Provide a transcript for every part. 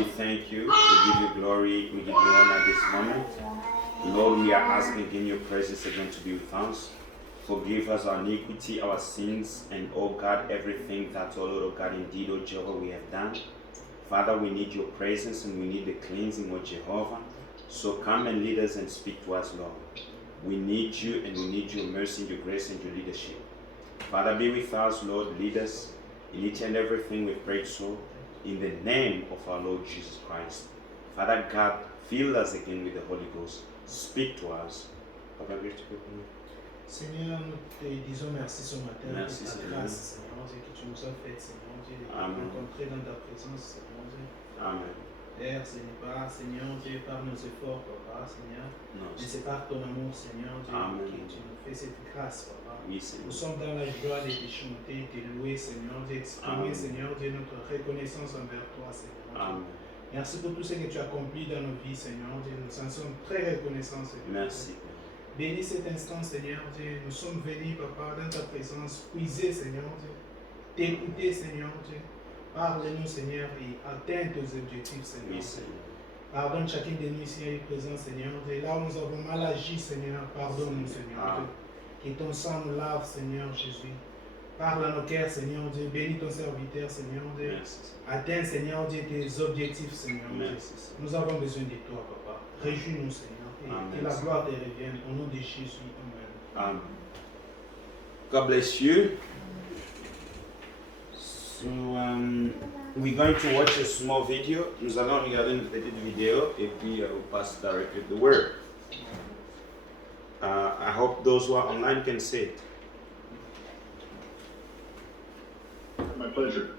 we thank you. We give you glory. We give you honor at this moment. Lord, we are asking in your presence again to be with us. Forgive us our iniquity, our sins, and oh God, everything that, oh Lord, oh God, indeed, oh Jehovah, we have done. Father, we need your presence and we need the cleansing, oh Jehovah. So come and lead us and speak to us, Lord. We need you and we need your mercy, your grace, and your leadership. Father, be with us, Lord. Lead us in each and everything we pray so. In the name of our Lord Jesus Christ. Father God, fill us again with the Holy Ghost. Speak to us. Papa, Seigneur, nous te disons merci ce matin Merci, pour ta Seigneur. grâce, Seigneur Dieu, que tu nous as faite, Seigneur Dieu, de Amen. te rencontrer dans ta présence, Seigneur Dieu. Amen. Père, ce n'est pas, Seigneur Dieu, par nos efforts, Papa, Seigneur, Non, mais c'est par ton amour, Seigneur Dieu, Amen. que tu nous fais cette grâce, Papa. oui, Nous Seigneur. sommes dans la joie de te chanter, de te louer, Seigneur Dieu, Amen. exprimer, Seigneur Dieu, notre reconnaissance envers toi, Seigneur Dieu. Amen. Merci pour tout ce que tu as accompli dans nos vies, Seigneur Dieu. Nous en sommes très reconnaissants, Seigneur. Merci. Bénis cet instant, Seigneur Dieu. Nous sommes venus, Papa, dans ta présence, puiser, Seigneur Dieu. T'écouter, Seigneur Dieu. Parle-nous, Seigneur, et atteins tes objectifs, Seigneur. Oui, Seigneur. Pardonne chacun de nous ici présent, Seigneur Dieu. Là où nous avons mal agi, Seigneur, pardonne-nous, Seigneur Dieu. Que ton sang nous lave, Seigneur Jésus. Parle à nos cœurs, Seigneur Dieu. Bénis ton serviteur, Seigneur Dieu. Merci, Seigneur. Atteins, Seigneur Dieu, tes objectifs, Seigneur Dieu. Merci, Seigneur. Nous avons besoin de toi, Papa. Réjouis-nous, Seigneur. Et Amen. que la gloire te revienne. Au nom de Jésus. Amen. Amen. God bless you. So, we're going to watch a small video. Nous allons regarder une petite vidéo et puis we'll pass directly the word. I hope those who are online can see it. My pleasure.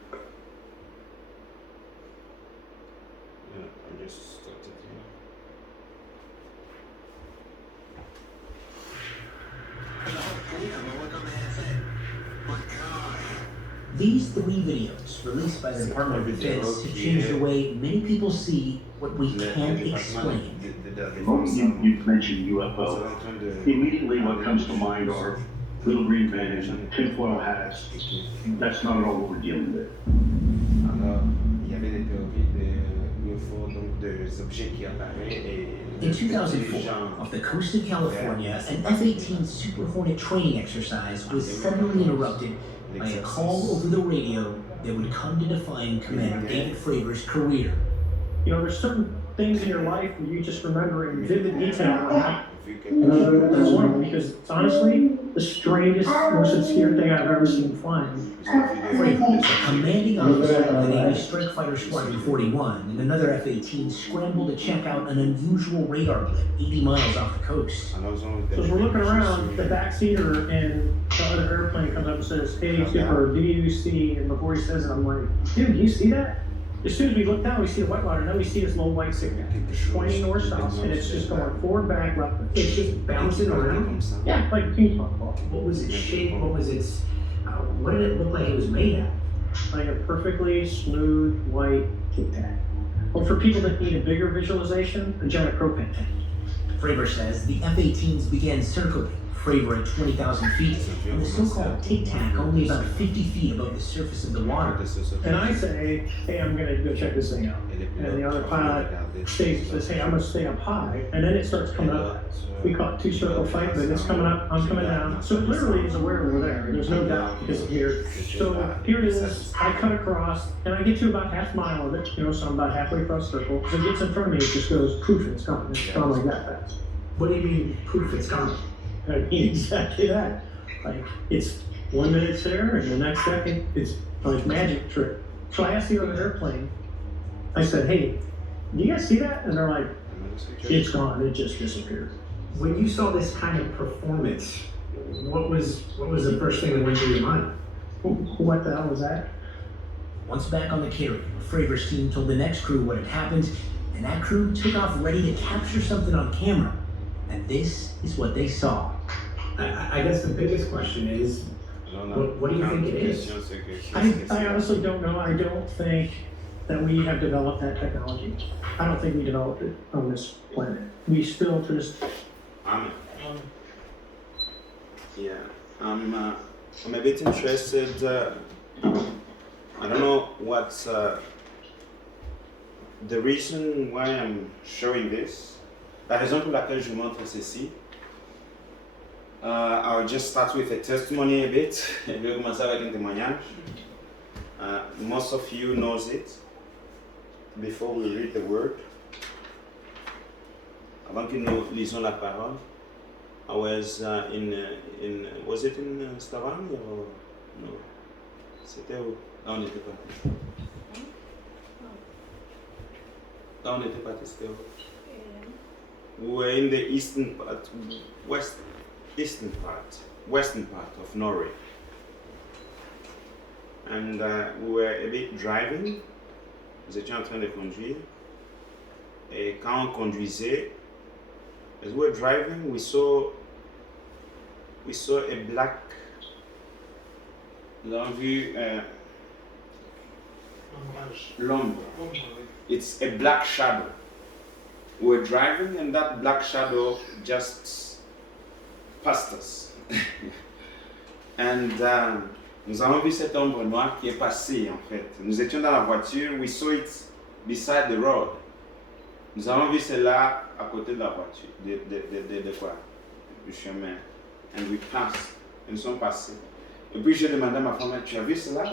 Yeah, I just started here. These three videos, released by the Department of Defense, have changed the way many people see what we can't explain. The moment you mention UFO, immediately what comes to mind are little green men in tinfoil hats. That's not at all what we're dealing with. Alors, il y avait des théories de UFO, donc des objets qui apparaissent et In des 2004, gens. off the coast of California, an F-18 Super Hornet training exercise was suddenly interrupted by a call over the radio that would come to define Commander David Fravor's career. You know, there's certain things in your life where you just remember in vivid detail. Vu que That's one of them because it's honestly the strangest, most obscure thing I've ever seen flying. Fravor, a commanding officer of the Navy Strike Fighter Squadron 41, and another F-18 scrambled to check out an unusual radar blip 80 miles off the coast. So as we're looking around, the backseater in the other airplane comes up and says, "Hey, Skipper, do you see?" And before he says it, I'm like, "Dude, you see that?" As soon as we look down, we see the white water. Now we see this little white signal, pointing north south, and it's just going forward, back, left. It's just bouncing around. Yeah, like a ping pong ball. What was its shape? What was its... what did it look like it was made of? Like a perfectly smooth white Tic Tac. Well, for people that need a bigger visualization, a giant propane tank. Fravor says the F-18s began circling Fravor at 20,000 feet, and the so-called Tic Tac only about 50 feet above the surface of the water. And I say, "Hey, I'm gonna go check this thing out." And the other pilot says, "Hey, I'm gonna stay up high." And then it starts coming up. We call it two-circle fight, but it's coming up, I'm coming down. So it literally is aware we're there. There's no doubt because of here. So here it is. I cut across, and I get to about half mile of it. You know, so I'm about halfway across the circle. So it gets in front of me, it just goes poof, it's coming. It's coming like that fast. What do you mean, poof, it's coming? I mean, exactly that. Like, it's 1 minute it's there, and the next second, it's like magic trick. So I asked the other airplane, I said, "Hey, do you guys see that?" And they're like, "It's gone, it just disappeared." When you saw this kind of performance, what was the first thing that went through your mind? What the hell was that? Once back on the carrier, Fravor's team told the next crew what had happened, and that crew took off ready to capture something on camera. And this is what they saw. I guess the biggest question is, what do you think it is? I honestly don't know. I don't think that we have developed that technology. I don't think we developed it on this planet. We still just... Amen. Yeah, I'm a bit interested. I don't know what the reason why I'm showing this, la raison pour laquelle je montre ceci, I'll just start with a testimony a bit. Je vais commencer avec un témoignage. Most of you knows it. Before we read the word, avant que nous lisons la parole, I was was it in Stavanger or no? C'était où? Là on n'était pas. Là on n'était pas, c'était où? We were in the eastern part of Norway. And we were a bit driving. Nous étions en train de conduire. Et quand on conduisait, as we were driving, we saw a black. Nous avons vu l'ombre. It's a black shadow. We were driving and that black shadow just passed us. And nous avons vu cette ombre noire qui est passée en fait. Nous étions dans la voiture, we saw it beside the road. Nous avons vu cela à côté de la voiture, de quoi? Du chemin. And we passed. Et nous sommes passés. Et puis j'ai demandé à ma femme, tu as vu cela?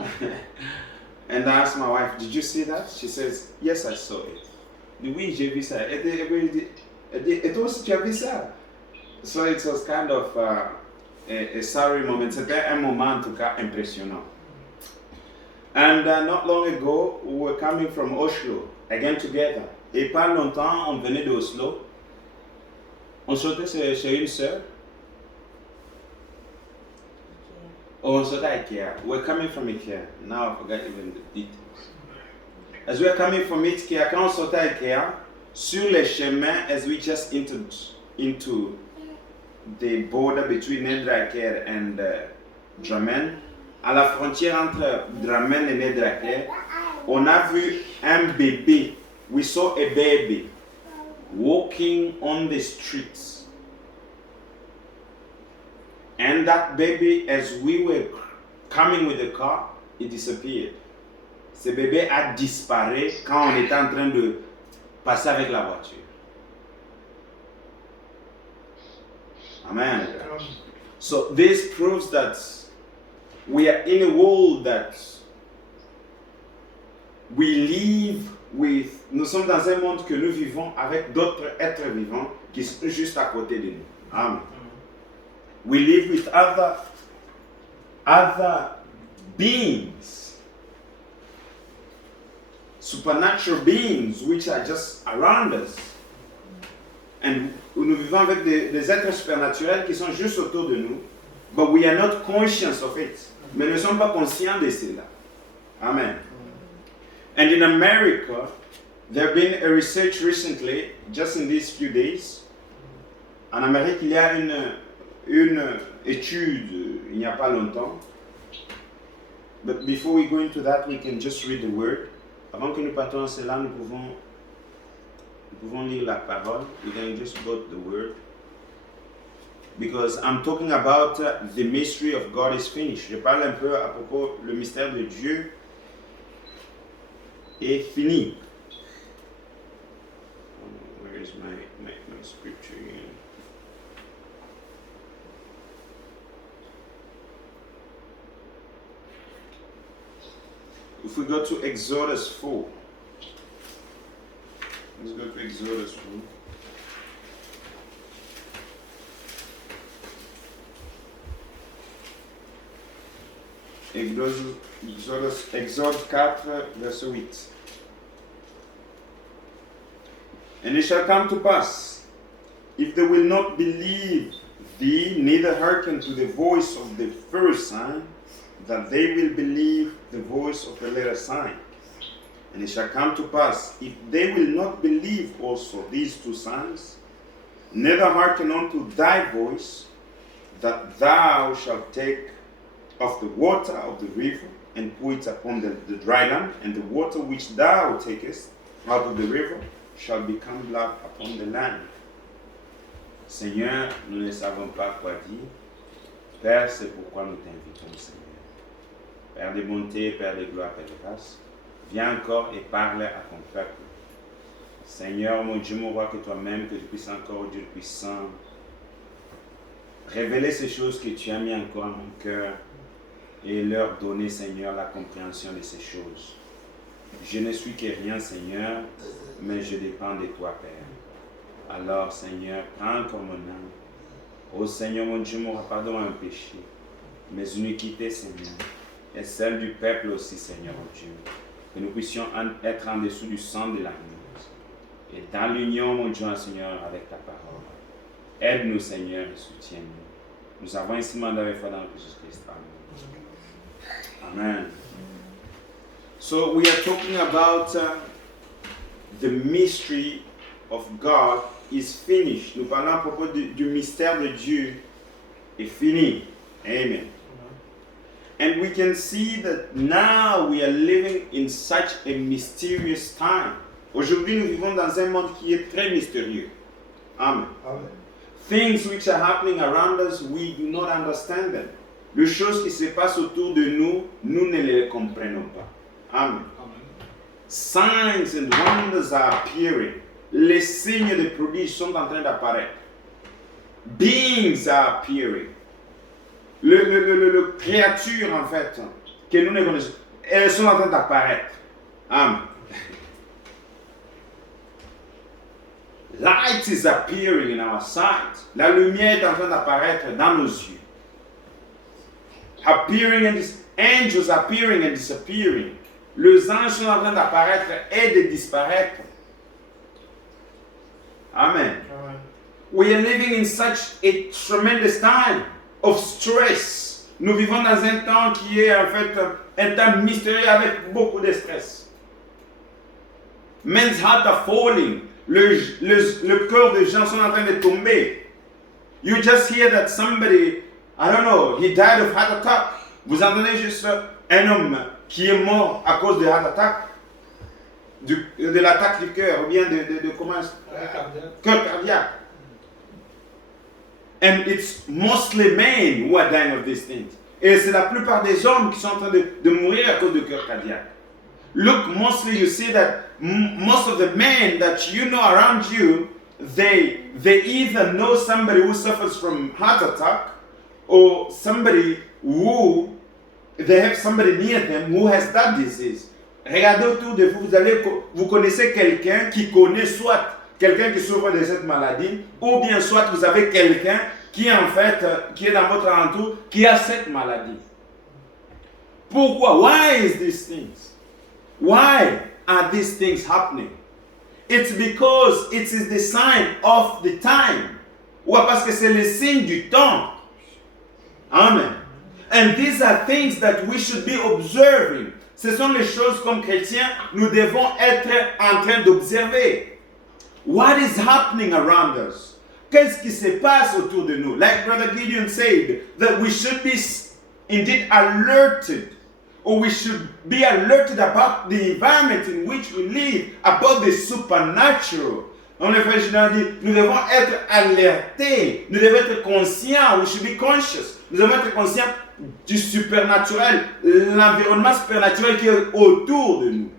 And I asked my wife, did you see that? She says, yes, I saw it. Je dis, oui, j'ai vu ça. Elle dit, et toi aussi tu as vu ça? So it was kind of a sorry moment. C'était un moment en tout cas impressionnant. And not long ago, we were coming from Oslo, again together. Et pas longtemps, on venait d'Oslo. On sautait chez une sœur. On sautait à Ikea. We're coming from Ikea. Now I forgot even the details. As we're coming from Ikea, quand on sautait à Ikea, sur le chemin, as we just entered into the border between Nedraker and Drammen, à la frontière entre Drammen et Nedraker, on a vu un bébé. We saw a baby walking on the streets. And that baby, as we were coming with the car, it disappeared. Ce bébé a disparu quand on était en train de passer avec la voiture. Amen. So this proves that we are in a world that we live with. Nous sommes dans un monde que nous vivons avec d'autres êtres vivants qui sont juste à côté de nous. Amen. We live with other beings, supernatural beings which are just around us. And nous vivons avec des êtres supernaturels qui sont juste autour de nous. But we are not conscious of it. Mais nous ne sommes pas conscients de cela. Amen. And in America, there have been a research recently, just in these few days. En Amérique, il y a une étude il n'y a pas longtemps. But before we go into that, we can just read the word. Avant que nous partions à cela, nous pouvons lire la parole. We can just go to the word. Because I'm talking about the mystery of God is finished. Je parle un peu à propos le mystère de Dieu est fini. Where is my scripture here? If we go to Exodus 4, let's go to Exodus 4. Exode 4, verset 8. And it shall come to pass, if they will not believe thee, neither hearken to the voice of the first sign, that they will believe the voice of the latter sign. And it shall come to pass, if they will not believe also these two signs, neither hearken unto thy voice, that thou shalt take of the water of the river, and pour it upon the dry land, and the water which thou takest out of the river shall become blood upon the land. Seigneur, nous ne savons pas quoi dire. Père, c'est pourquoi nous t'invitons, Seigneur. Père de bonté, Père de gloire, Père de grâce, viens encore et parle à ton peuple. Seigneur, mon Dieu, mon roi, que toi-même, que tu puisses encore, Dieu puissant, révéler ces choses que tu as mis encore à mon cœur et leur donner, Seigneur, la compréhension de ces choses. Je ne suis que rien, Seigneur, mais je dépends de toi, Père. Alors, Seigneur, prends comme mon âme. Oh Seigneur, mon Dieu, mon roi, pardonne mes péchés, mes iniquités, Seigneur, et celles du peuple aussi, Seigneur, mon Dieu. Que nous puissions être en dessous du sang de l'agneau. Et dans l'union, mon Dieu, Seigneur, avec ta parole. Aide-nous, Seigneur, et soutiens-nous. Nous avons ainsi demandé avec foi dans le Jésus Christ. Amen. Amen. So we are talking about the mystery of God is finished. Nous parlons à propos du mystère de Dieu est fini. Amen. And we can see that now we are living in such a mysterious time. Aujourd'hui, nous vivons dans un monde qui est très mystérieux. Amen. Amen. Things which are happening around us, we do not understand them. Les choses qui se passent autour de nous, nous ne les comprenons pas. Amen. Signs and wonders are appearing. Les signes de prodiges sont en train d'apparaître. Beings are appearing. Le créature, en fait, que nous ne connaissons, elles sont en train d'apparaître. Amen. Light is appearing in our sight. La lumière est en train d'apparaître dans nos yeux. Appearing and angels appearing and disappearing. Les anges sont en train d'apparaître et de disparaître. Amen. Amen. We are living in such a tremendous time of stress. Nous vivons dans un temps qui est en fait un temps mystérieux avec beaucoup de stress. Men's hearts are falling. Le cœur des gens sont en train de tomber. You just hear that somebody, I don't know, he died of heart attack. Vous entendez juste un homme qui est mort à cause de heart attack, de l'attaque du cœur, ou bien de comment cœur cardiaque. And it's mostly men who are dying of these things. Et c'est la plupart des hommes qui sont en train de mourir à cause de cœur cardiaque. Look, mostly you see that most of the men that you know around you, they either know somebody who suffers from heart attack or somebody who, they have somebody near them who has that disease. Regardez autour de vous, vous connaissez quelqu'un qui connaît soit quelqu'un qui souffre de cette maladie, ou bien soit vous avez quelqu'un qui en fait, qui est dans votre entour, qui a cette maladie. Pourquoi? Why is these things? Why are these things happening? It's because it is the sign of the time. Ou parce que c'est le signe du temps. Amen. And these are things that we should be observing. Ce sont les choses comme chrétiens, nous devons être en train d'observer. What is happening around us? Qu'est-ce qui se passe autour de nous? Like Brother Gideon said, that we should be indeed alerted. Or we should be alerted about the environment in which we live, about the supernatural. En effet, je l'ai dit, nous devons être alertés, nous devons être conscients, we should be conscious. Nous devons être conscients du supernaturel, l'environnement supernaturel qui est autour de nous.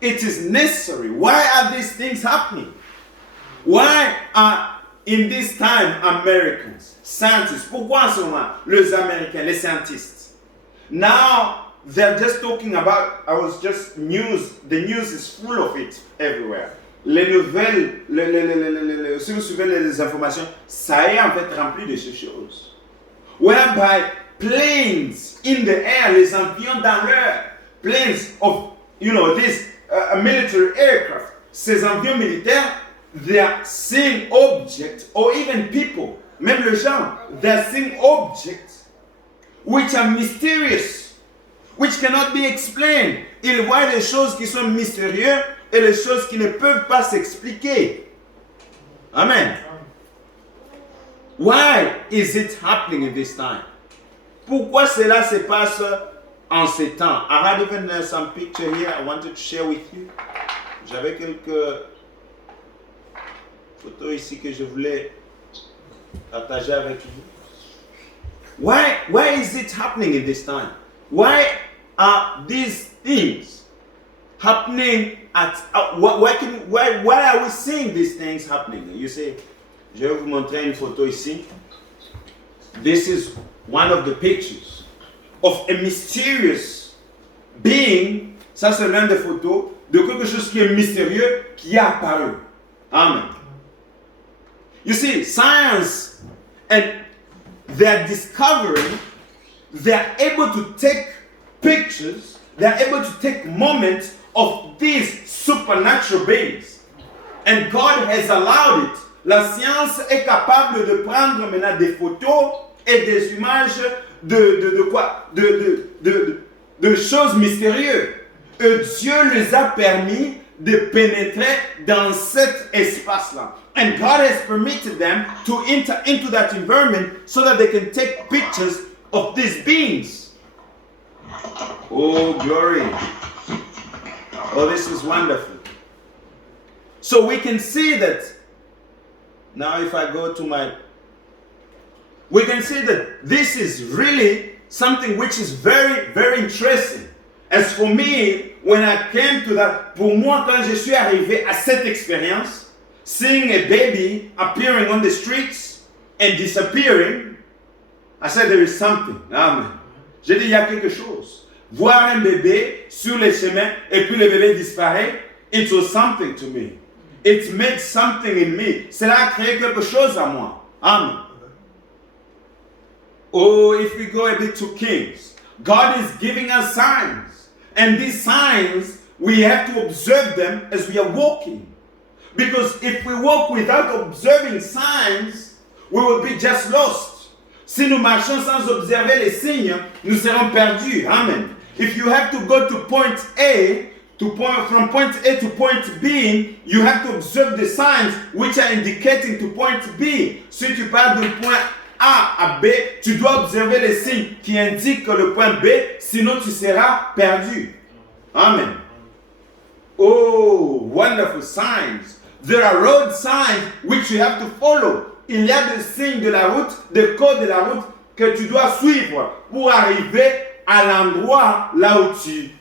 It is necessary. Why are these things happening? Why are in this time Americans, scientists, pourquoi en ce moment les Américains, les scientists? Now they're just talking about, the news is full of it everywhere. Les nouvelles, si vous suivez les informations, ça est en fait rempli de ces choses. Whereby planes in the air, les avions dans l'air, planes of, this military aircraft, ces avions militaires, they are seeing objects, or even people, même les gens, they are seeing objects which are mysterious, which cannot be explained. Ils voient des choses qui sont mystérieuses et les choses qui ne peuvent pas s'expliquer. Amen. Why is it happening in this time? Pourquoi cela se passe en ces temps? I had even some picture here I wanted to share with you. J'avais quelques photos ici que je voulais partager avec vous. Why is it happening in this time? Why are these things happening at why are we seeing these things happening? You see, je vais vous montrer une photo ici. This is one of the pictures of a mysterious being. Ça, c'est l'une des photos de quelque chose qui est mystérieux qui a apparu. Amen. You see, science and they're discovering, they're able to take pictures, they're able to take moments of these supernatural beings. And God has allowed it. La science est capable de prendre maintenant des photos et des images de choses mystérieuses. Et Dieu les a permis de pénétrer dans cet espace-là. And God has permitted them to enter into that environment so that they can take pictures of these beings. Oh, glory. Oh, this is wonderful. So we can see that, now if I go to we can see that this is really something which is very, very interesting. As for me, when I came to that, pour moi, quand je suis arrivé à cette expérience, seeing a baby appearing on the streets and disappearing, I said there is something. Amen. J'ai dit, il y a quelque chose. Voir un bébé sur les chemins et puis le bébé disparaît, it was something to me. It made something in me. Cela a créé quelque chose à moi. Amen. Oh, if we go a bit to Kings, God is giving us signs. And these signs, we have to observe them as we are walking. Because if we walk without observing signs, we will be just lost. Si nous marchons sans observer les signes, nous serons perdus. Amen. If you have to go to point A, from point A to point B, you have to observe the signs which are indicating to point B. Si tu pars du point A à B, tu dois observer les signes qui indiquent le point B, sinon tu seras perdu. Amen. Oh, wonderful signs. There are road signs which you have to follow. Il y a des signes de la route, des codes de la route que tu dois suivre pour arriver à l'endroit là où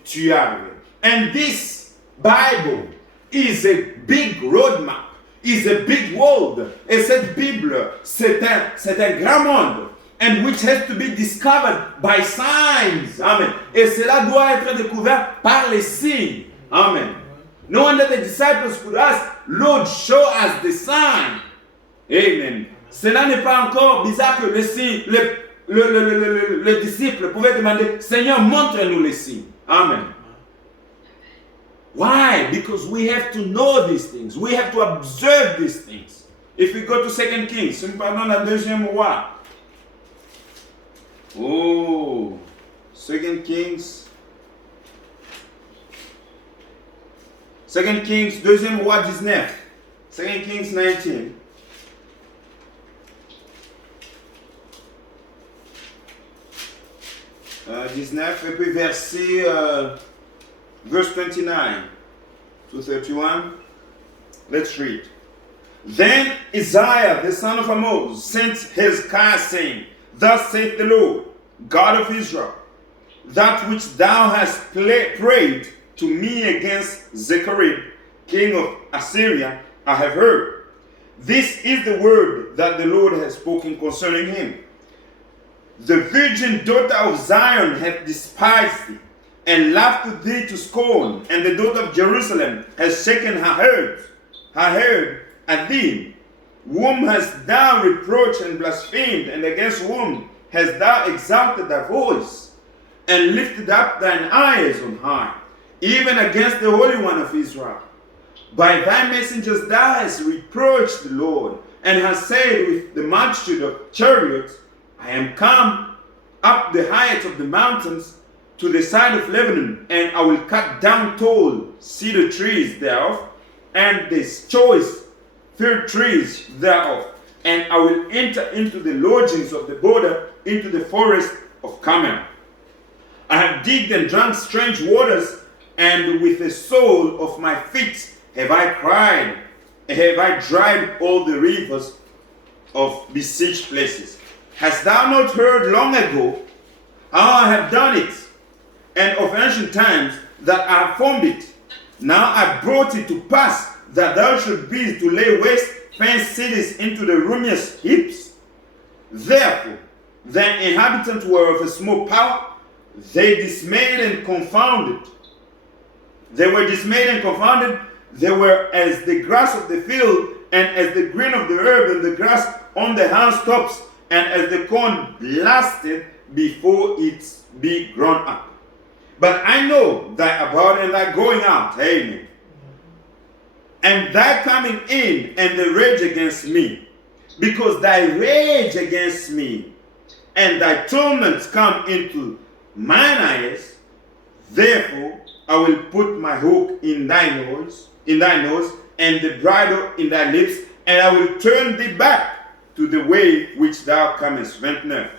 tu arrives. And this Bible is a big roadmap, is a big world. Et cette Bible, c'est un grand monde. And which has to be discovered by signs. Amen. Et cela doit être découvert par les signes. Amen. No wonder the disciples could ask, Lord, show us the sign. Amen. Cela n'est pas encore bizarre que le disciple pouvait demander, Seigneur, montre-nous les signes. Amen. Why? Because we have to know these things. We have to observe these things. If we go to 2 Kings, nous parlons la deuxième roi. Oh, 2 Kings. 2 Kings, deuxième roi 19. 2 Kings 19. Et puis verset, verse 29 to 31. Let's read. Then Isaiah, the son of Amoz, sent Hezekiah, saying, Thus saith the Lord, God of Israel, that which thou hast prayed to me against Sennacherib, king of Assyria, I have heard. This is the word that the Lord has spoken concerning him. The virgin daughter of Zion hath despised thee, and laughed at thee to scorn, and the daughter of Jerusalem has shaken her head at thee. Whom hast thou reproached and blasphemed, and against whom hast thou exalted thy voice, and lifted up thine eyes on high, even against the Holy One of Israel? By thy messengers thou hast reproached the Lord, and hast said with the multitude of chariots, I am come up the height of the mountains to the side of Lebanon, and I will cut down tall cedar trees thereof, and the choice fir trees thereof, and I will enter into the lodgings of the border, into the forest of Carmel. I have digged and drunk strange waters, and with the sole of my feet have I cried, have I dried all the rivers of besieged places. Hast thou not heard long ago how I have done it, and of ancient times that I have formed it? Now I brought it to pass that thou should be to lay waste fenced cities into the ruinous heaps. Therefore, the inhabitants were of a small power. They dismayed and confounded. They were dismayed and confounded. They were as the grass of the field, and as the green of the herb, and the grass on the housetops, and as the corn blasted before it be grown up. But I know thy abode and thy going out. Amen. And thy coming in and the rage against me, because thy rage against me and thy torments come into mine eyes. Therefore I will put my hook in thy nose, and the bridle in thy lips, and I will turn thee back to the way which thou comest. 29.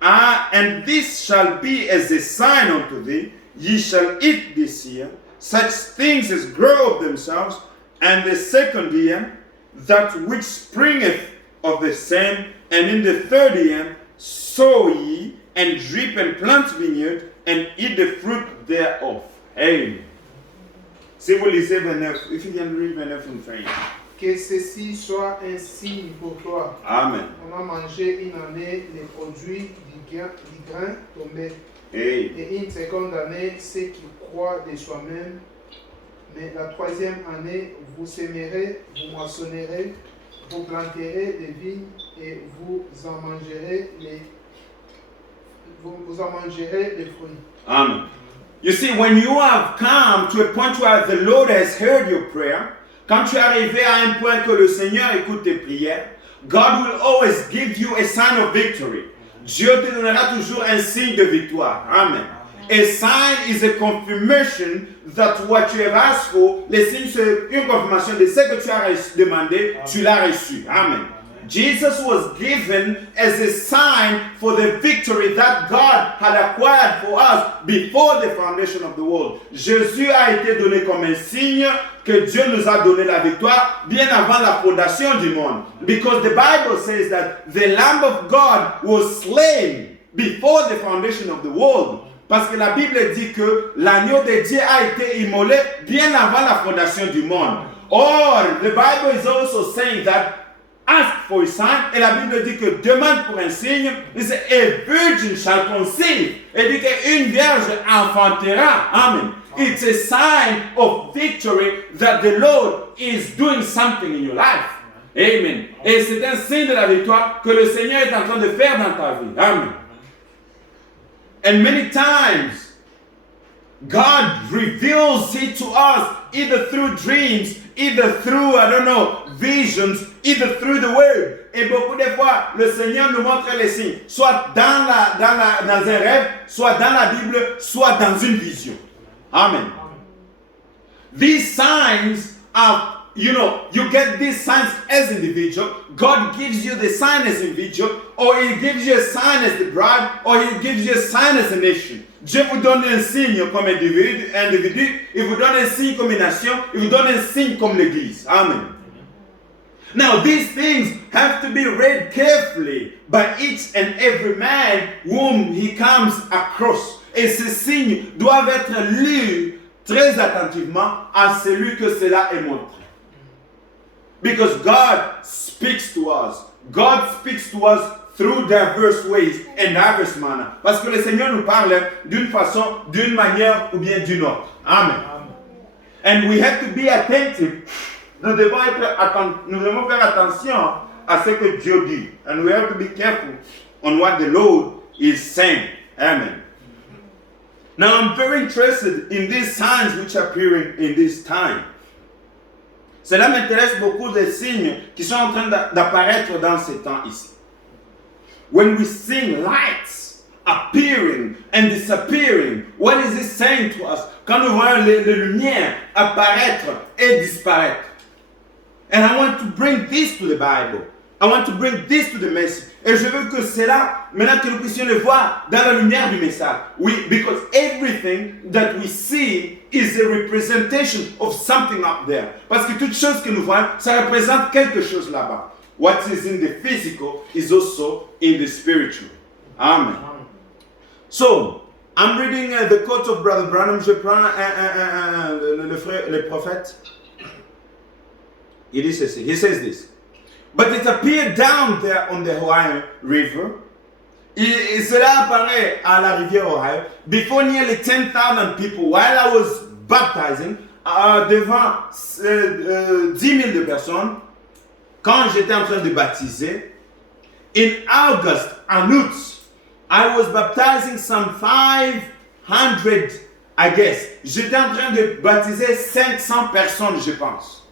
And this shall be as a sign unto thee: ye shall eat this year such things as grow of themselves, and the second year that which springeth of the same, and in the third year sow ye, and reap and plant vineyard, and eat the fruit thereof. Amen. Si vous lisez 29, if you can read 29 in French. Que ceci soit un signe pour toi. Amen. On a mangé une année les produits du grain tombé. Hey. Et une seconde année, ceux qui croient de soi-même. Mais la troisième année, vous sèmerez, vous moissonnerez, vous planterez des vignes et vous en mangerez les fruits. Amen. You see, when you have come to a point where the Lord has heard your prayer, quand tu es arrivé à un point que le Seigneur écoute tes prières, God will always give you a sign of victory. Dieu te donnera toujours un signe de victoire. Amen. A sign is a confirmation that what you have asked for, le signe c'est une confirmation de ce que tu as demandé, tu l'as reçu. Amen. Jesus was given as a sign for the victory that God had acquired for us before the foundation of the world. Jésus a été donné comme un signe que Dieu nous a donné la victoire bien avant la fondation du monde. Because the Bible says that the Lamb of God was slain before the foundation of the world. Parce que la Bible dit que l'agneau de Dieu a été immolé bien avant la fondation du monde. Or, the Bible is also saying that ask for a sign, et la Bible dit que demande pour un signe. Il dit a virgin shall conceive. Et dit qu'une vierge enfantera. Amen. It's a sign of victory that the Lord is doing something in your life. Amen. Et c'est un signe de la victoire que le Seigneur est en train de faire dans ta vie. Amen. And many times, God reveals it to us either through dreams, either through, visions, either through the word. Et beaucoup de fois, le Seigneur nous montre les signes, soit dans un rêve, soit dans la Bible, soit dans une vision. Amen. These signs are, you get these signs as individual. God gives you the sign as individual, or He gives you a sign as the bride, or He gives you a sign as a nation. Dieu vous donne un signe comme individu, il vous donne un signe comme une nation, il vous donne un signe comme l'Église. Amen. Now these things have to be read carefully by each and every man whom he comes across. Et ces signes doivent être lus très attentivement à celui que cela est montré. Because God speaks to us. God speaks to us through diverse ways and diverse manner. Parce que le Seigneur nous parle d'une façon, d'une manière ou bien d'une autre. Amen. And we have to be attentive. Nous devons faire attention à ce que Dieu dit. And we have to be careful on what the Lord is saying. Amen. Now I'm very interested in these signs which are appearing in this time. Cela m'intéresse beaucoup des signes qui sont en train d'apparaître dans ces temps ici. When we see lights appearing and disappearing, what is it saying to us? Quand nous voyons les lumières apparaître et disparaître. And I want to bring this to the Bible. I want to bring this to the message. Et je veux que cela, maintenant que nous puissions le voir dans la lumière du message. Because everything that we see is a representation of something up there. Parce que toute chose que nous voyons, ça représente quelque chose là-bas. What is in the physical is also in the spiritual. Amen. So, I'm reading the quote of Brother Branham. Je prends le prophète. Il dit ceci. He says this. But it appeared down there on the Ohio River. Et cela apparaît à la rivière Ohio. Before nearly 10,000 people, while I was baptizing, devant 10 000 de personnes, quand j'étais en train de baptiser, in August, en août, I was baptizing some 500, I guess. J'étais en train de baptiser 500 personnes, je pense.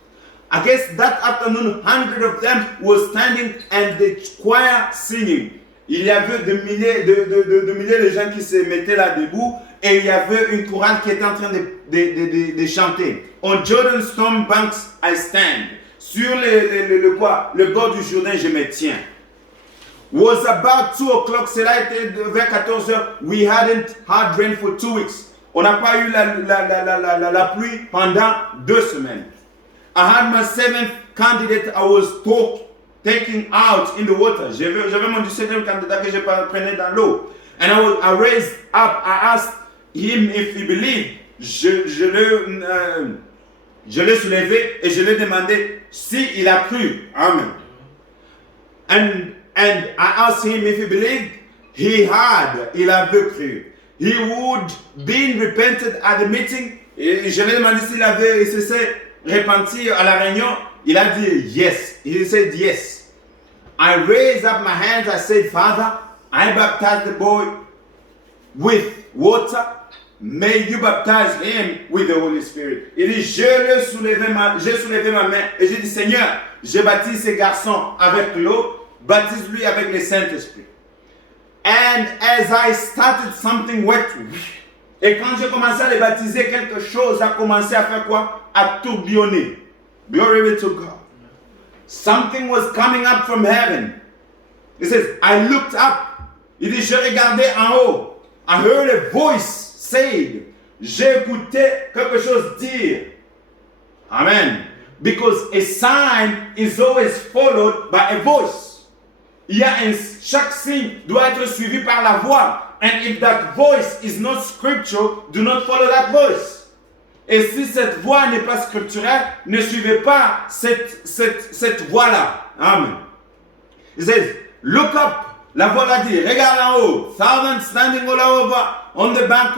I guess that afternoon, 100 of them were standing and the choir singing. Il y avait de milliers de gens qui se mettaient là debout et il y avait une chorale qui était en train de chanter. On Jordan's storm banks I stand. Sur le bord du Jourdain, je me tiens. Was about 2 o'clock, cela était vers 14 heures. We hadn't had rain for 2 weeks. On n'a pas eu la pluie pendant 2 semaines. I had my 7th candidate I was taking out in the water. J'avais mon 17e candidat que je prenais dans l'eau. And I raised up, I asked him if he believed. Je l'ai soulevé et je lui ai demandé s'il a cru. Amen. And I asked him if he believed. Il avait cru. He would be repented at the meeting. Et je lui ai demandé il s'est repenti à la réunion. Il a dit yes. He said yes. I raised up my hands. I said, Father, I baptized the boy with water. May you baptize him with the Holy Spirit. Il dit, j'ai soulevé ma main et j'ai dit, Seigneur, je baptise ce garçon avec l'eau, baptise-lui avec le Saint-Esprit. And as I started, something wet. Et quand j'ai commencé à les baptiser, quelque chose a commencé à faire quoi? À tourbillonner. Glory be to God. Something was coming up from heaven. It says, I looked up. Il dit, je regardais en haut. I heard a voice said. J'ai écouté quelque chose dire. Amen. Because a sign is always followed by a voice. Chaque signe doit être suivi par la voix. And if that voice is not scriptural, do not follow that voice. Et si cette voix n'est pas scripturelle, ne suivez pas cette voix-là. Amen. It says, look up. La voix l'a dit, regarde en haut. Thousands standing all over on the bank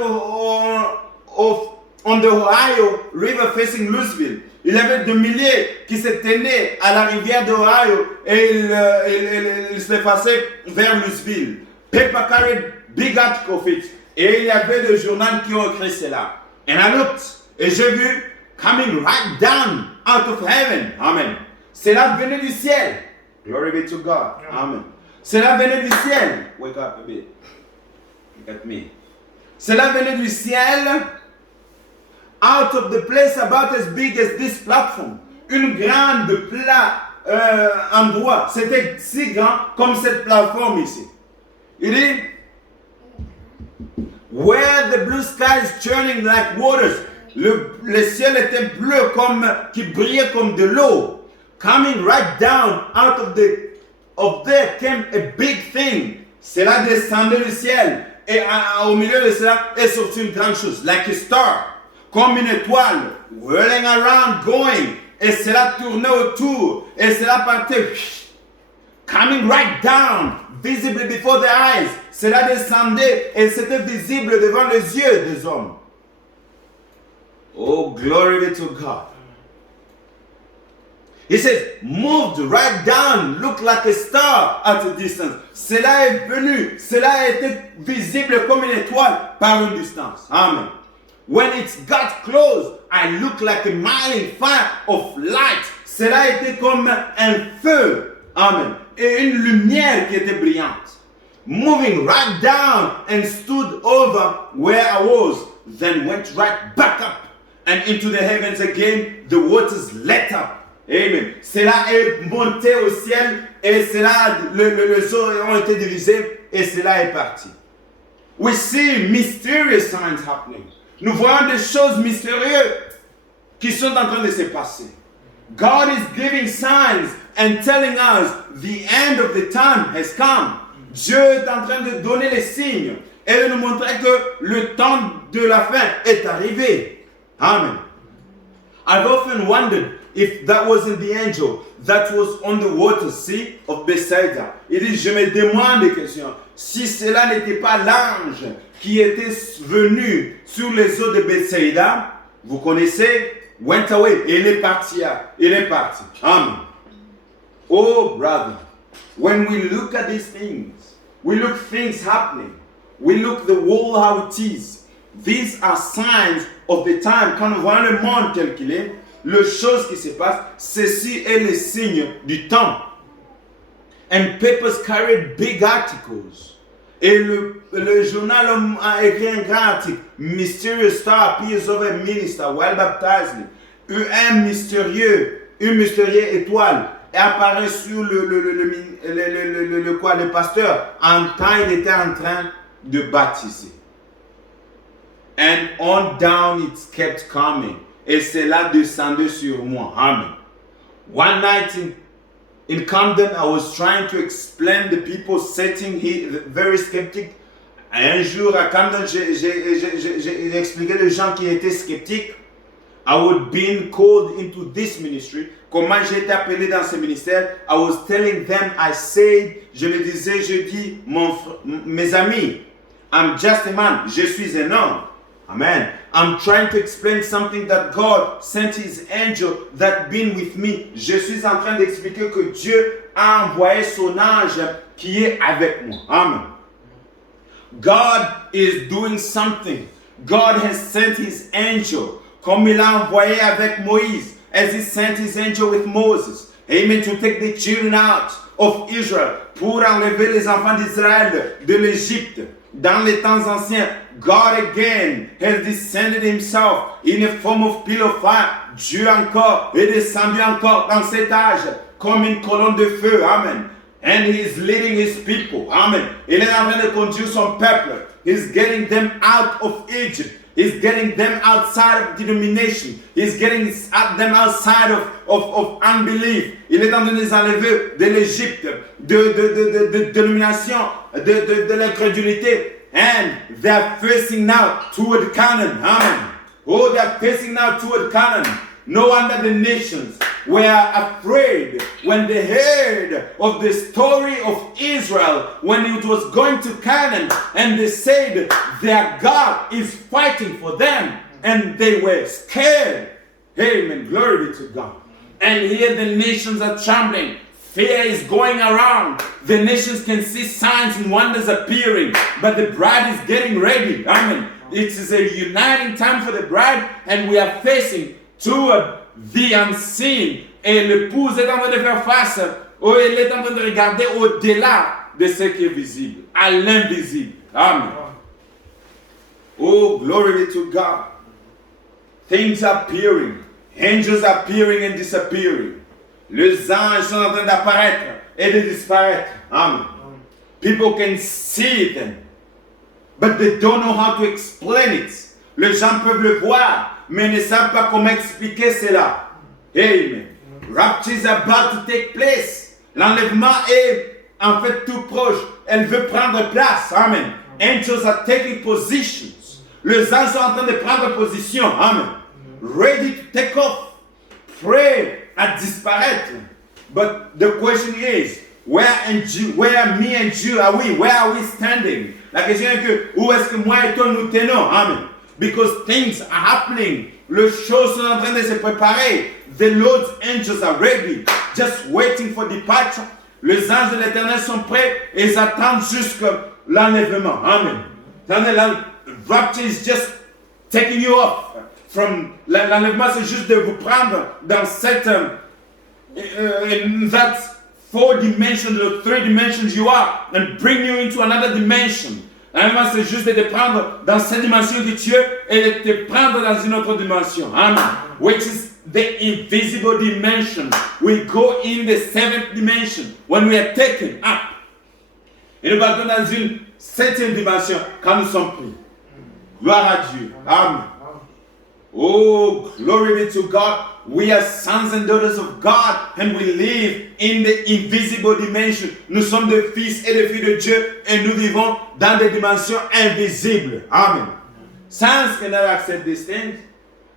on the Ohio River facing Louisville. Il y avait des milliers qui se tenaient à la rivière d'Ohio et ils se passaient vers Louisville. Paper carried big article of it. Et il y avait des journaux qui ont écrit cela. And I looked. Et j'ai vu, coming right down out of heaven. Amen. Cela venait du ciel. Glory be to God. Amen. Cela venait du ciel. Wake up a bit. Look at me. Cela venait du ciel. Out of the place about as big as this platform. Une grande endroit. C'était si grand comme cette plateforme ici. Il dit, where the blue sky is churning like waters. Le ciel était bleu qui brillait comme de l'eau. Coming right down out of there came a big thing. Cela descendait du ciel. Et au milieu de cela est sorti une grande chose. Like a star. Comme une étoile. Whirling around, going. Et cela tournait autour. Et cela partait. Coming right down. Visible before their eyes. Cela descendait et c'était visible devant les yeux des hommes. Oh, glory be to God. He says, moved right down, looked like a star at a distance. Cela est venu, cela a été visible comme une étoile par une distance. Amen. When it got close, I looked like a mild fire of light. Cela a été comme un feu. Amen. Et une lumière qui était brillante. Moving right down and stood over where I was, then went right back up. And into the heavens again, the waters let up. Amen. Cela est monté au ciel et cela, les eaux ont été divisées et cela est parti. We see mysterious signs happening. Nous voyons des choses mystérieuses qui sont en train de se passer. God is giving signs and telling us the end of the time has come. Dieu est en train de donner les signes et de nous montrer que le temps de la fin est arrivé. Amen. I've often wondered if that wasn't the angel that was on the water sea of Bethsaida. Il dit, je me demande des questions. Si cela n'était pas l'ange qui était venu sur les eaux de Bethsaida, vous connaissez, went away, et il est parti. Il est parti. Amen. Oh, brother, when we look at these things, we look things happening, we look the world how it is. These are signs of the time. Quand on voit le monde tel qu'il est, les choses qui se passent, ceci est le signe du temps. And papers carried big articles. Et le journal a écrit un grand article. Mysterious star appears over minister while baptizing. Une mystérieuse étoile apparaît sur le pasteur en temps il était en train de baptiser. And on down it kept coming. Et cela descendait sur moi. Amen. One night in Camden, I was trying to explain the people sitting here, very skeptic. Un jour à Camden, j'ai expliqué les gens qui étaient sceptiques. I was being called into this ministry. Comment j'ai été appelé dans ce ministère? I was telling them, I said, je le disais, je dis, mes amis, I'm just a man, je suis un homme. Amen. I'm trying to explain something that God sent his angel that been with me. Je suis en train d'expliquer que Dieu a envoyé son ange qui est avec moi. Amen. God is doing something. God has sent his angel. Comme il a envoyé avec Moïse. As he sent his angel with Moses. Amen. To take the children out of Israel. Pour enlever les enfants d'Israël de l'Égypte. Dans les temps anciens, God again has descended himself in a form of pillar of fire. Dieu encore est descendu encore dans cet âge comme une colonne de feu. Amen. And he is leading his people. Amen. Il est en train de conduire son peuple. He's getting them out of Egypt. He's getting them outside of denomination. He's getting them outside of unbelief. Il est en train de les enlever de l'Égypte, de dénomination, de l'incrédulité. And they are facing now toward Canaan. Amen. Oh, they are facing now toward Canaan. No wonder the nations were afraid when they heard of the story of Israel when it was going to Canaan, and they said their God is fighting for them, and they were scared. Amen. Glory be to God. And here the nations are trembling. Fear is going around. The nations can see signs and wonders appearing, but the bride is getting ready. Amen. It is a uniting time for the bride, and we are facing toward the unseen. Et l'épouse est en train de faire face, elle est en train de regarder au-delà de ce qui est visible, à l'invisible. Amen. Oh, glory be to God. Things are appearing. Angels are appearing and disappearing. Les anges sont en train d'apparaître et de disparaître. Amen. People can see them, but they don't know how to explain it. Les gens peuvent le voir, mais ne savent pas comment expliquer cela. Amen. Rapture is about to take place. L'enlèvement est en fait tout proche. Elle veut prendre place. Amen. Angels are taking positions. Les anges sont en train de prendre position. Amen. Ready to take off. Prêt à disparaître. But the question is, where me and you are we? Where are we standing? La question est que où est-ce que moi et toi nous tenons? Amen. Because things are happening. Les choses sont en train de se préparer. The Lord's angels are ready, just waiting for departure. Les anges de l'Éternel sont prêts et ils attendent jusqu'à l'enlèvement. Amen. Rapture is just taking you off from l'enlèvement, c'est juste de vous prendre dans cette in that 4 dimensions or 3 dimensions you are and bring you into another dimension. L'enlèvement, c'est juste de te prendre dans cette dimension de Dieu et de te prendre dans une autre dimension. Amen. Which is the invisible dimension. We go in the 7th dimension when we are taken up. Et nous partons dans une 7e dimension quand nous sommes pris. Gloire à Dieu. Amen. Oh, glory be to God. We are sons and daughters of God and we live in the invisible dimension. Nous sommes des fils et des filles de Dieu et nous vivons dans des dimensions invisibles. Amen. Science cannot accept these things.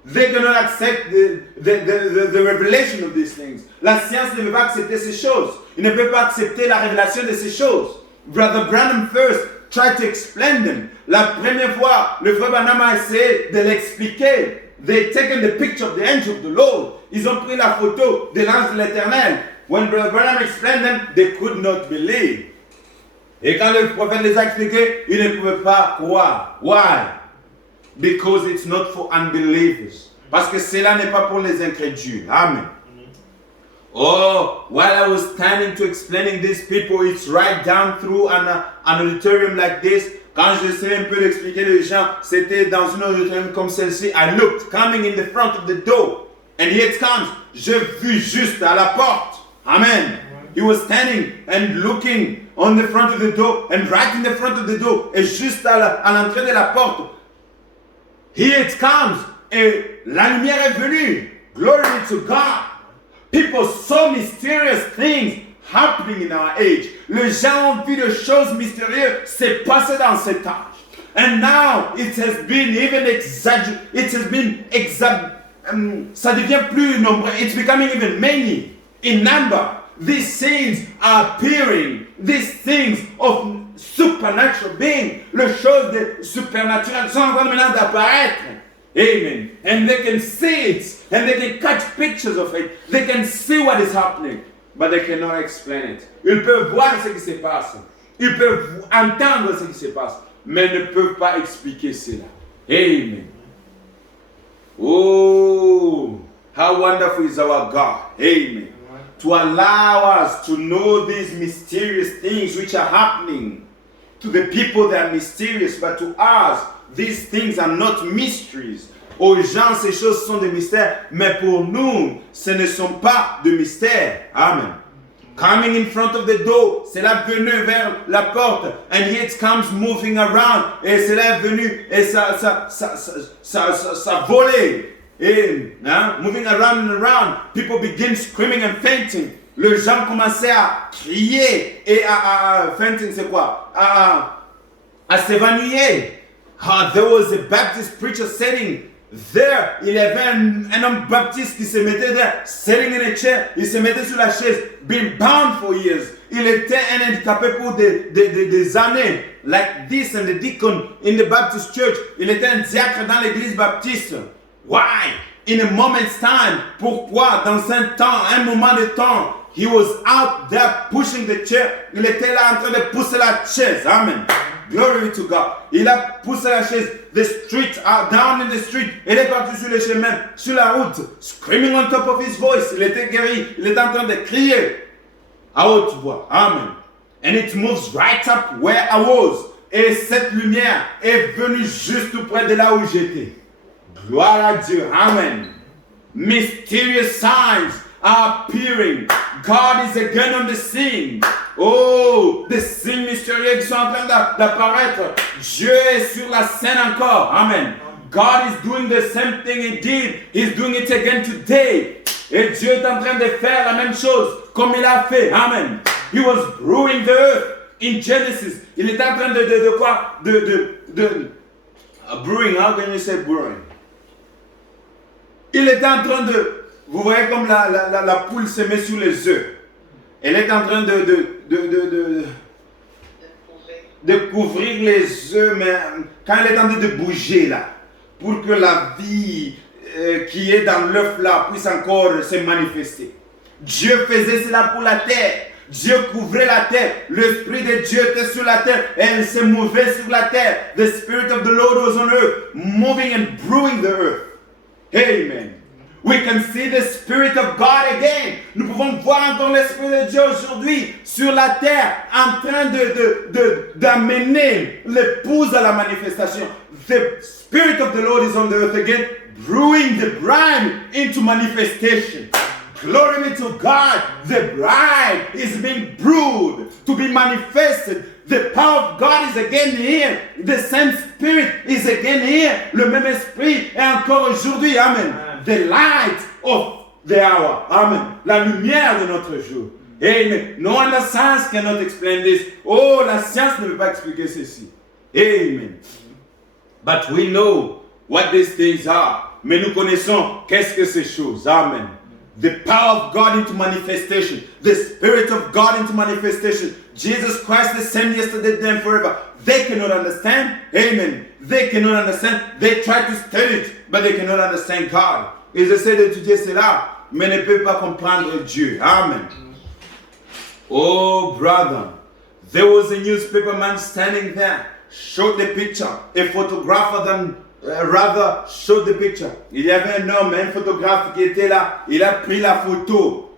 They cannot accept the revelation of these things. La science ne peut pas accepter ces choses. Il ne peut pas accepter la révélation de ces choses. Brother Branham first tried to explain them. La première fois, le frère Branham a essayé de l'expliquer. They taken the picture of the angel of the Lord. Ils ont pris la photo de l'ange de l'Éternel. When Brother Branham explained them, they could not believe. Et quand le prophète les a expliqués, ils ne pouvaient pas croire. Why? Because it's not for unbelievers. Parce que cela n'est pas pour les incrédules. Amen. Oh, while I was standing to explaining these people, it's right down through an auditorium like this. Quand j'essayais un peu d'expliquer les gens, c'était dans une auditorium comme celle-ci. I looked, coming in the front of the door. And here it comes. Je vis juste à la porte. Amen. He was standing and looking on the front of the door. And right in the front of the door. Et juste à l'entrée de la porte. Here it comes. Et la lumière est venue. Glory to God. People saw mysterious things happening in our age. Les gens ont vu de choses mystérieuses se passer dans cet âge. And now it has been even exaggerated. It has been ça devient plus nombreux. It's becoming even many in number. These things are appearing. These things of supernatural being. Les choses de supernaturelles sont en train maintenant d'apparaître. Amen. And they can see it. And they can catch pictures of it. They can see what is happening. But they cannot explain it. Ils peuvent voir ce qui se passe. Ils peuvent entendre ce qui se passe. Mais ne peuvent pas expliquer cela. Amen. Oh, how wonderful is our God. Amen. To allow us to know these mysterious things which are happening. To the people they are mysterious, but to us, these things are not mysteries. Aux gens, ces choses sont des mystères, mais pour nous, ce ne sont pas de mystères. Amen. Coming in front of the door, cela est venu vers la porte, and here it comes moving around, et cela est venu, et ça volait, et moving around and around, people begin screaming and fainting. Les gens commençaient à crier et à fainting, c'est quoi? À s'évanouir. There was a Baptist preacher sitting there. Il y avait un homme baptiste qui se mettait there, sitting in a chair. Il se mettait sur la chaise, been bound for years. Il était un handicapé pour des années. Like this, and the deacon in the Baptist church. Il était un diacre dans l'église baptiste. Why? In a moment's time. Pourquoi? Dans un moment de temps. He was out there pushing the chair. Il était là en train de pousser la chaise. Amen. Glory to God. Il a poussé la chaise. The street, down in the street. Il est parti sur le chemin, sur la route, screaming on top of his voice. Il était guéri. Il était en train de crier à haute voix. Amen. And it moves right up where I was. Et cette lumière est venue juste tout près de là où j'étais. Gloire à Dieu. Amen. Mysterious signs are appearing. God is again on the scene. Oh, des signes mystérieux qui sont en train d'apparaître. Dieu est sur la scène encore. Amen. God is doing the same thing he did. He's doing it again today. Et Dieu est en train de faire la même chose comme il a fait. Amen. He was brewing the earth in Genesis. Il était en train de quoi? Brewing. How can you say brewing? Il était en train de... Vous voyez comme la poule se met sur les œufs. Elle est en train de couvrir les œufs, mais quand elle est en train de bouger là, pour que la vie qui est dans l'œuf là puisse encore se manifester. Dieu faisait cela pour la terre. Dieu couvrait la terre. L'Esprit de Dieu était sur la terre et elle se mouvait sur la terre. The Spirit of the Lord was on earth, moving and brewing the earth. Amen. We can see the Spirit of God again. Nous pouvons voir encore l'Esprit de Dieu aujourd'hui sur la terre en train d'amener l'épouse à la manifestation. The Spirit of the Lord is on the earth again, brewing the bride into manifestation. Glory be to God. The bride is being brewed to be manifested The power of God is again here. The same Spirit is again here. Le même esprit est encore aujourd'hui. Amen. The light of the hour. Amen. La lumière de notre jour. Amen. No one science cannot explain this. Oh, la science ne peut pas expliquer ceci. Amen. But we know what these things are. Mais nous connaissons qu'est-ce que ces choses. Amen. The power of God into manifestation. The Spirit of God into manifestation. Jesus Christ the same yesterday, today, and forever. They cannot understand. Amen. They cannot understand. They try to study it, but they cannot understand God. Ils essaient d'étudier cela, mais ne peuvent pas comprendre Dieu. Amen. Oh, brother. There was a newspaper man standing there. Showed the picture. A photographer then rather showed the picture. Il y avait un homme, un photographe qui était là. Il a pris la photo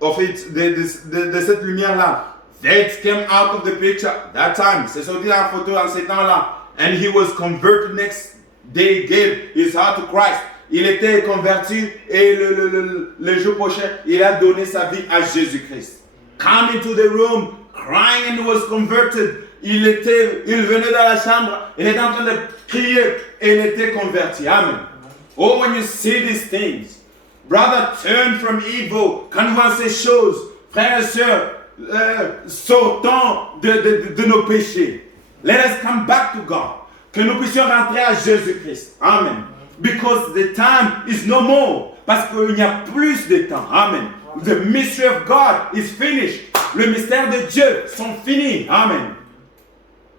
of it, de cette lumière-là. That came out of the picture. That time. C'est sorti la photo en ce temps-là. And he was converted next day. Gave his heart to Christ. Il était converti et le jour prochain, il a donné sa vie à Jésus-Christ. Come into the room, crying, and he was converted. Il venait dans la chambre, il était en train de crier et il était converti. Amen. Oh, when you see these things, brother, turn from evil. Quand vous voyez ces choses, frères et sœurs, sortons de nos péchés. Let us come back to God. Que nous puissions rentrer à Jésus-Christ. Amen. Because the time is no more. Parce qu'il n'y a plus de temps. Amen. The mystery of God is finished. Le mystère de Dieu sont finis. Amen.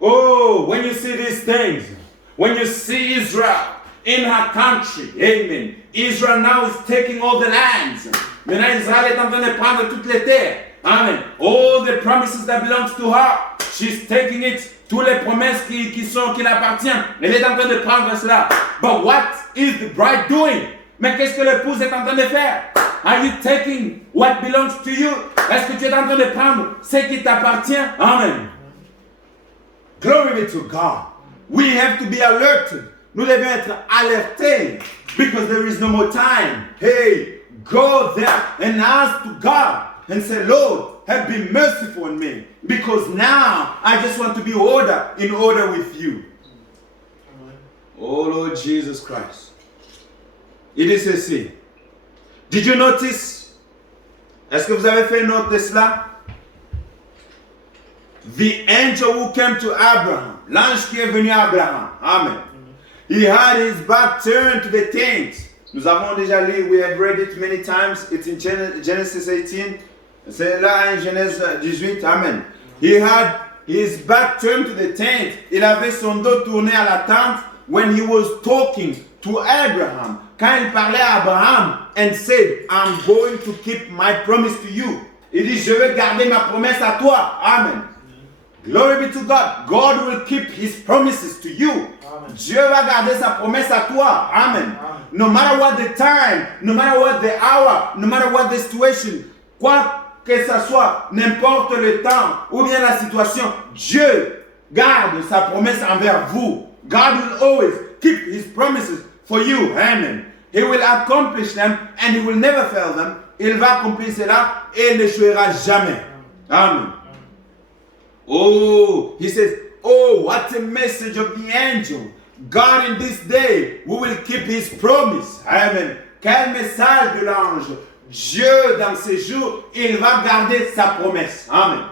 Oh, when you see these things, when you see Israel in her country, amen. Israel now is taking all the lands. Maintenant, Israël est en train de prendre toutes les terres. Amen. All the promises that belongs to her, she's taking it. Toutes les promesses qui l'appartiennent, elle est en train de prendre cela. But what is the bride doing? Mais qu'est-ce que l'épouse est en train de faire? Are you taking what belongs to you? Est-ce que tu es en train de prendre ce qui t'appartient? Amen. Glory be to God. We have to be alerted. Nous devons être alertés because there is no more time. Hey, go there and ask to God and say, Lord, have been merciful on me because now I just want to be in order with you. Oh Lord Jesus Christ. Il dit ceci. Did you notice? Est-ce que vous avez fait note de cela? The angel who came to Abraham, l'ange qui est venu à Abraham, amen. He had his back turned to the tent. Nous avons déjà lu, we have read it many times. It's in Genesis 18. C'est là en Genèse 18, amen. He had his back turned to the tent. Il avait son dos tourné à la tente when he was talking to Abraham. Quand il parlait à Abraham and said, I'm going to keep my promise to you. Il dit, je vais garder ma promesse à toi. Amen. Glory be to God. God will keep his promises to you. Amen. Dieu va garder sa promesse à toi. Amen. Amen. No matter what the time, no matter what the hour, no matter what the situation, quoi que ce soit, n'importe le temps ou bien la situation, Dieu garde sa promesse envers vous. God will always keep his promises for you. Amen. He will accomplish them and he will never fail them. Il va accomplir cela et il n'échouera jamais. Amen. Oh, he says, oh, what a message of the angel. God in this day, we will keep his promise. Amen. Quel message de l'ange. Dieu, dans ces jours, il va garder sa promesse. Amen.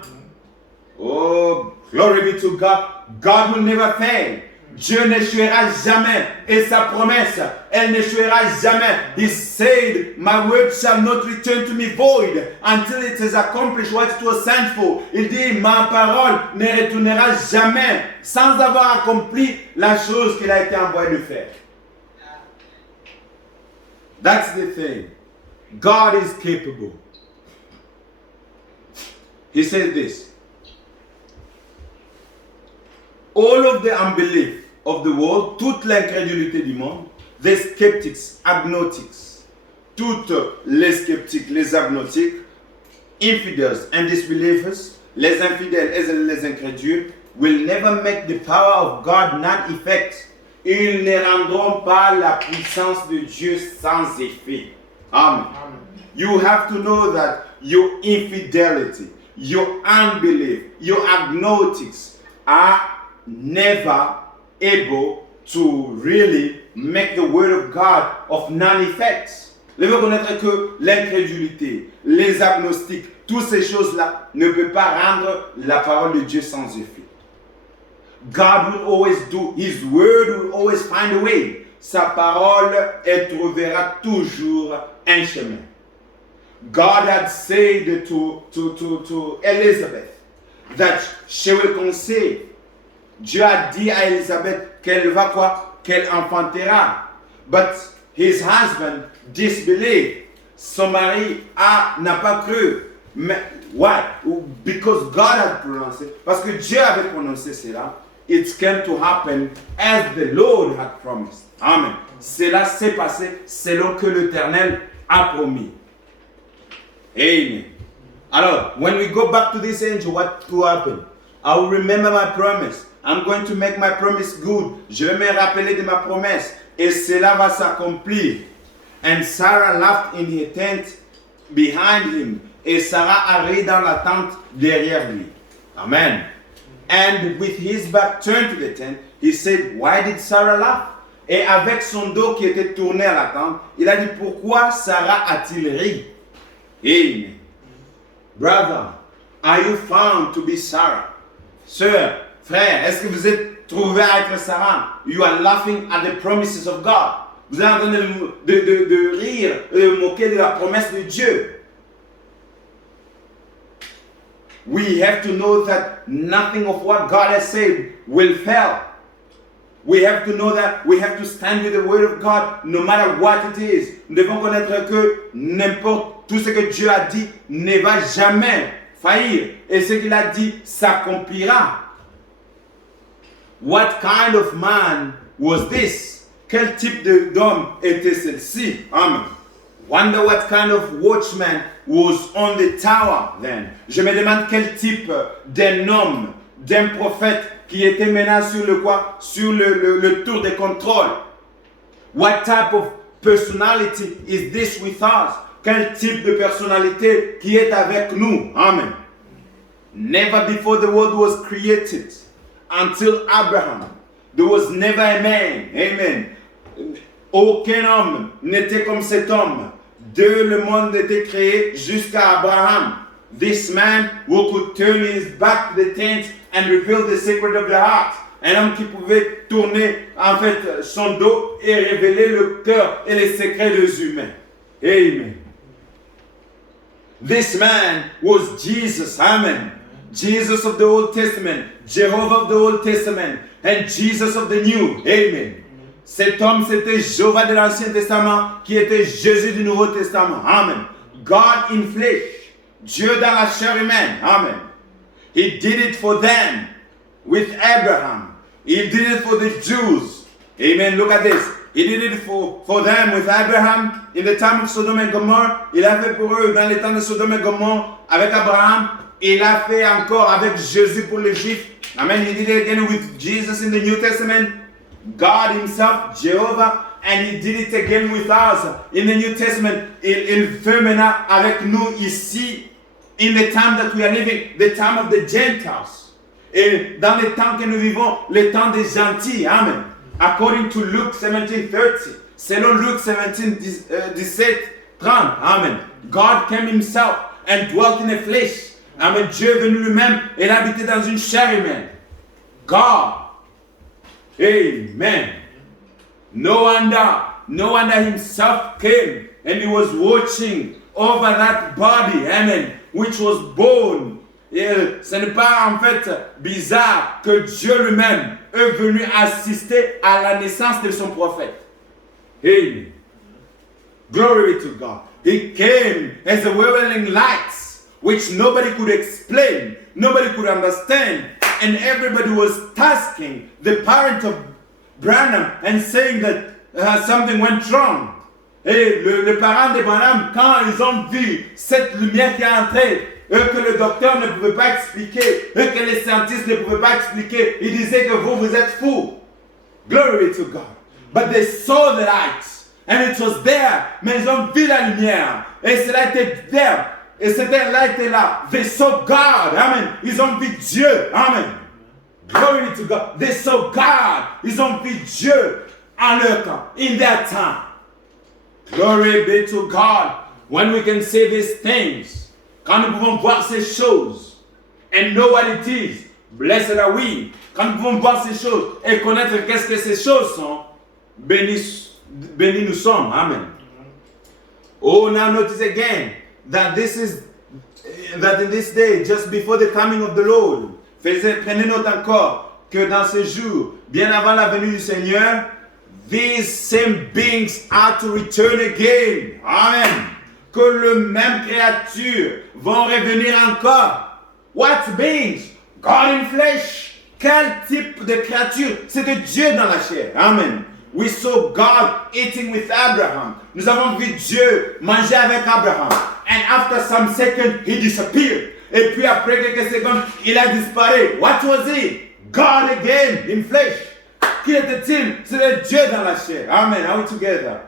Oh, glory be to God. God will never fail. Dieu n'échouera jamais. Et sa promesse, elle n'échouera jamais. He said, my word shall not return to me void until it has accomplished what it was sent for. Il dit, ma parole ne retournera jamais sans avoir accompli la chose qu'il a été envoyé de faire. That's the thing. God is capable. He said this. All of the unbelief of the world, toute l'incrédulité du monde, the skeptics, agnostics, toutes les sceptiques, les agnostiques, infidels and disbelievers, les infidèles et les incrédules, will never make the power of God non effect. Ils ne rendront pas la puissance de Dieu sans effet. Amen. You have to know that your infidelity, your unbelief, your agnostics are never able to really make the word of God of none effect. Vous devez connaître que l'incrédulité, les agnostiques, toutes ces choses-là ne peuvent pas rendre la parole de Dieu sans effet. God will always do, His word will always find a way. Sa parole, elle trouvera toujours un chemin. God had said to Elizabeth that she will conceive. Dieu a dit à Elizabeth qu'elle va quoi? Qu'elle enfantera. But his husband disbelieved. Son mari n'a pas cru. Mais, why? Because God had pronounced it. Parce que Dieu avait prononcé cela. It came to happen as the Lord had promised. Amen. Cela s'est passé selon que l'Éternel a promis. Amen. Alors, when we go back to this angel, what will happen? I will remember my promise. I'm going to make my promise good. Je vais me rappeler de ma promesse. Et cela va s'accomplir. And Sarah laughed in her tent behind him. Et Sarah a ri dans la tente derrière lui. Amen. And with his back turned to the tent, he said, why did Sarah laugh? Et avec son dos qui était tourné à la tente, il a dit, pourquoi Sarah a-t-il ri? Amen. Brother, are you found to be Sarah? Sœur, frère, est-ce que vous êtes trouvé à être Sarah? You are laughing at the promises of God. Vous êtes en train de rire, de moquer de la promesse de Dieu. We have to know that nothing of what God has said will fail. We have to know that we have to stand with the word of God no matter what it is. Nous devons connaître que n'importe tout ce que Dieu a dit ne va jamais faillir. Et ce qu'il a dit s'accomplira. What kind of man was this? Quel type d'homme était celle-ci? Amen. Wonder what kind of watchman was on the tower then. Je me demande quel type d'un homme, d'un prophète qui était maintenant sur le quoi? Sur le tour de contrôle. What type of personality is this with us? Quel type de personnalité qui est avec nous? Amen. Never before the world was created, until Abraham, there was never a man. Amen. Aucun homme n'était comme cet homme. Le monde était créé jusqu'à Abraham. This man who could turn his back to the tent and reveal the secret of the heart. Un homme qui pouvait tourner en fait son dos et révéler le cœur et les secrets des humains. Amen. This man was Jesus. Amen. Jesus of the Old Testament, Jehovah of the Old Testament, and Jesus of the New. Amen. Cet homme, c'était Jéhovah de l'Ancien Testament, qui était Jésus du Nouveau Testament. Amen. God in flesh. Dieu dans la chair humaine. Amen. He did it for them with Abraham. He did it for the Jews. Amen. Look at this. He did it for them with Abraham in the time of Sodom and Gomorrah. Il a fait pour eux dans les temps de Sodome et Gomorrah avec Abraham. Il a fait encore avec Jésus pour les Juifs. Amen. He did it again with Jesus in the New Testament. God himself, Jehovah, and he did it again with us in the New Testament. Il fait maintenant avec nous ici, in the time that we are living, the time of the Gentiles. Et dans les temps que nous vivons, les temps des gentils. Amen. According to Luke 17:30. Selon Luke 17:30. Amen. God came himself and dwelt in the flesh. Amen. Dieu est venu lui-même et il habitait dans une chair humaine. God. Amen. No wonder himself came and he was watching over that body, amen, which was born. Et ce n'est pas en fait bizarre que Dieu lui-même est venu assister à la naissance de son prophète. Amen. Glory to God. He came as a whirling light, which nobody could explain, nobody could understand. And everybody was tasking the parent of Branham and saying that something went wrong. Et les parents de Branham, quand ils ont vu cette lumière qui est entrée, que le docteur ne pouvait pas expliquer, que les scientifiques ne pouvaient pas expliquer, ils disaient que vous êtes fous. Glory to God. But they saw the light and it was there. Mais ils ont vu la lumière et cela était there. Et cet air-là était là. They saw God. Amen. Ils ont vu Dieu. Amen. Glory to God. They saw God. Ils ont vu Dieu en leur temps. In their time. Glory be to God. When we can say these things. Quand nous pouvons voir ces choses. And know what it is. Blessed are we. Quand nous pouvons voir ces choses et connaître qu'est-ce que ces choses sont. Bénis nous sommes. Amen. Oh, now notice again that in this day, just before the coming of the Lord, prenez note encore que dans ce jour, bien avant la venue du Seigneur, these same beings are to return again. Amen. Que le même créature vont revenir encore. What beings? God in flesh. Quel type de créature? C'était Dieu dans la chair. Amen. We saw God eating with Abraham. Nous avons vu Dieu manger avec Abraham. And after some seconds, he disappeared. Et puis après quelques secondes, il a disparu. What was he? God again in flesh. Qui était-il? C'était Dieu dans la chair. Amen. Are we together?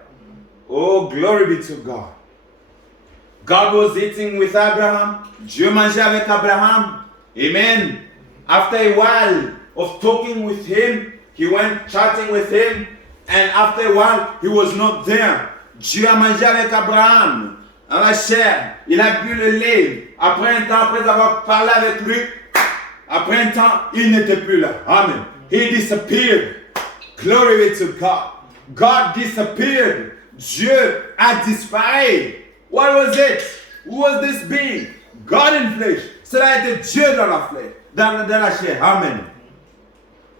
Oh, glory be to God. God was eating with Abraham. Dieu mangeait avec Abraham. Amen. After a while of talking with him, he went chatting with him. And after a while, he was not there. Dieu a mangé avec Abraham dans la chair. Il a bu le lait. Après un temps, après avoir parlé avec lui, après un temps, il n'était plus là. Amen. He disappeared. Glory be to God. God disappeared. Dieu a disparu. What was it? Who was this being? God in flesh. Cela était Dieu dans la flèche, dans la chair. Amen.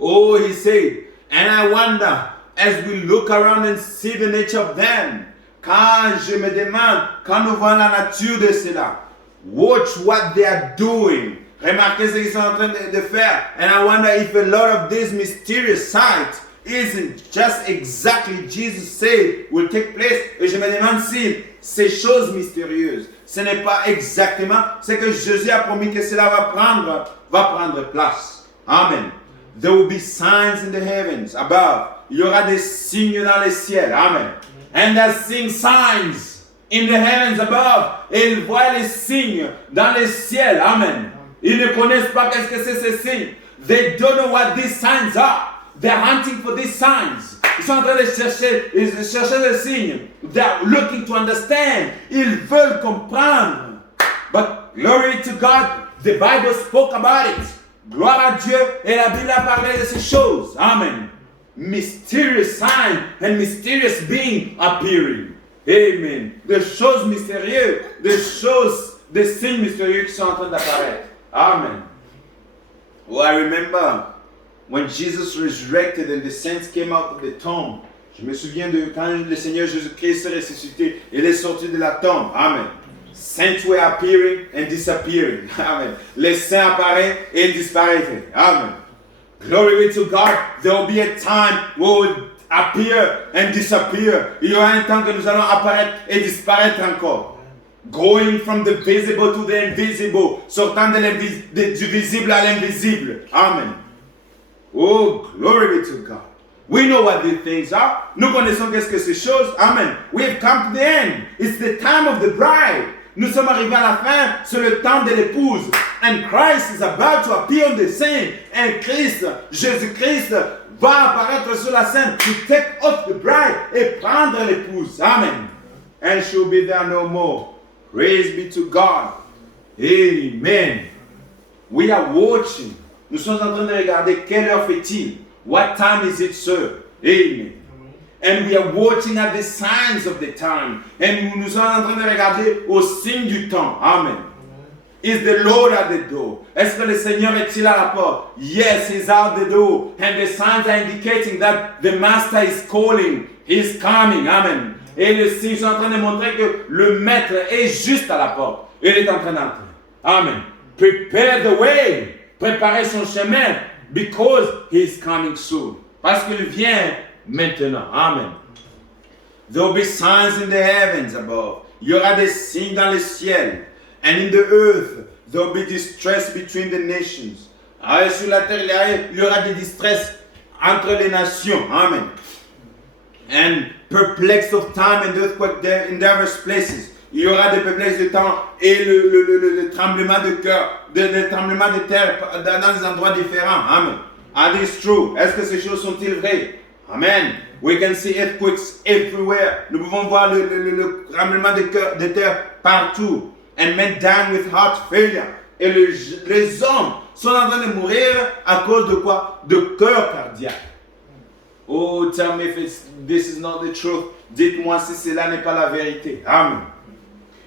Oh, he said, and I wonder, as we look around and see the nature of them, quand je me demande, quand nous voyons la nature de cela, watch what they are doing. Remarquez ce qu'ils sont en train de faire. And I wonder if a lot of these mysterious signs isn't just exactly Jesus said will take place. Et je me demande si ces choses mystérieuses, ce n'est pas exactement ce que Jésus a promis que cela va prendre place. Amen. There will be signs in the heavens above. Il y aura des signes dans les ciels. Amen. And they're seeing signs in the heavens above. Et ils voient les signes dans les ciels. Amen. Ils ne connaissent pas qu'est-ce que c'est ces signes. They don't know what these signs are. They're hunting for these signs. Ils sont en train de chercher des signes. They're looking to understand. Ils veulent comprendre. But glory to God, the Bible spoke about it. Gloire à Dieu, et la Bible a parlé de ces choses. Amen. Mysterious sign and mysterious being appearing. Amen. Des choses mystérieuses, des signes mystérieux qui sont en train d'apparaître. Amen. Oh, I remember when Jesus resurrected and the saints came out of the tomb. Je me souviens de quand le Seigneur Jésus-Christ est ressuscité, il est sorti de la tombe. Amen. Saints were appearing and disappearing. Amen. Les saints apparaissent et ils disparaissent. Amen. Glory be to God. There will be a time we will appear and disappear. Il y aura un temps que nous allons apparaître et disparaître encore. Going from the visible to the invisible. Sortant du visible à l'invisible. Amen. Oh, glory be to God. We know what these things are. Nous connaissons qu'est-ce que ces choses. Amen. We have come to the end. It's the time of the bride. Nous sommes arrivés à la fin. C'est le temps de l'épouse. And Christ is about to appear on the scene. And Christ, Jésus-Christ, va apparaître sur la scène to take off the bride et prendre l'épouse. Amen. And she'll be there no more. Praise be to God. Amen. We are watching. Nous sommes en train de regarder quelle heure fait-il. What time is it, sir? Amen. And we are watching at the signs of the time. And nous sommes en train de regarder aux signes du temps. Amen. Is the Lord at the door? Est-ce que le Seigneur est-il à la porte? Yes, he's at the door. And the signs are indicating that the Master is calling. He's coming. Amen. Et les signes sont en train de montrer que le Maître est juste à la porte. Il est en train d'entrer. Amen. Prepare the way. Préparez son chemin. Because he is coming soon. Parce qu'il vient maintenant. Amen. There will be signs in the heavens above. Il y aura des signes dans le ciel. And in the earth, there will be distress between the nations. Et sur la terre, il y aura des distress entre les nations. Amen. And perplexed of time and earthquake in diverse places. Il y aura des faiblesses de temps et le tremblement de cœur, le tremblement de terre dans des endroits différents. Amen. Are these true? Est-ce que ces choses sont-ils vraies? Amen. We can see earthquakes everywhere. Nous pouvons voir le tremblement de terre partout. And men dying with heart failure. Et les hommes sont en train de mourir à cause de quoi? De cœur cardiaque. Oh, tell me if this is not the truth. Dites-moi si cela n'est pas la vérité. Amen.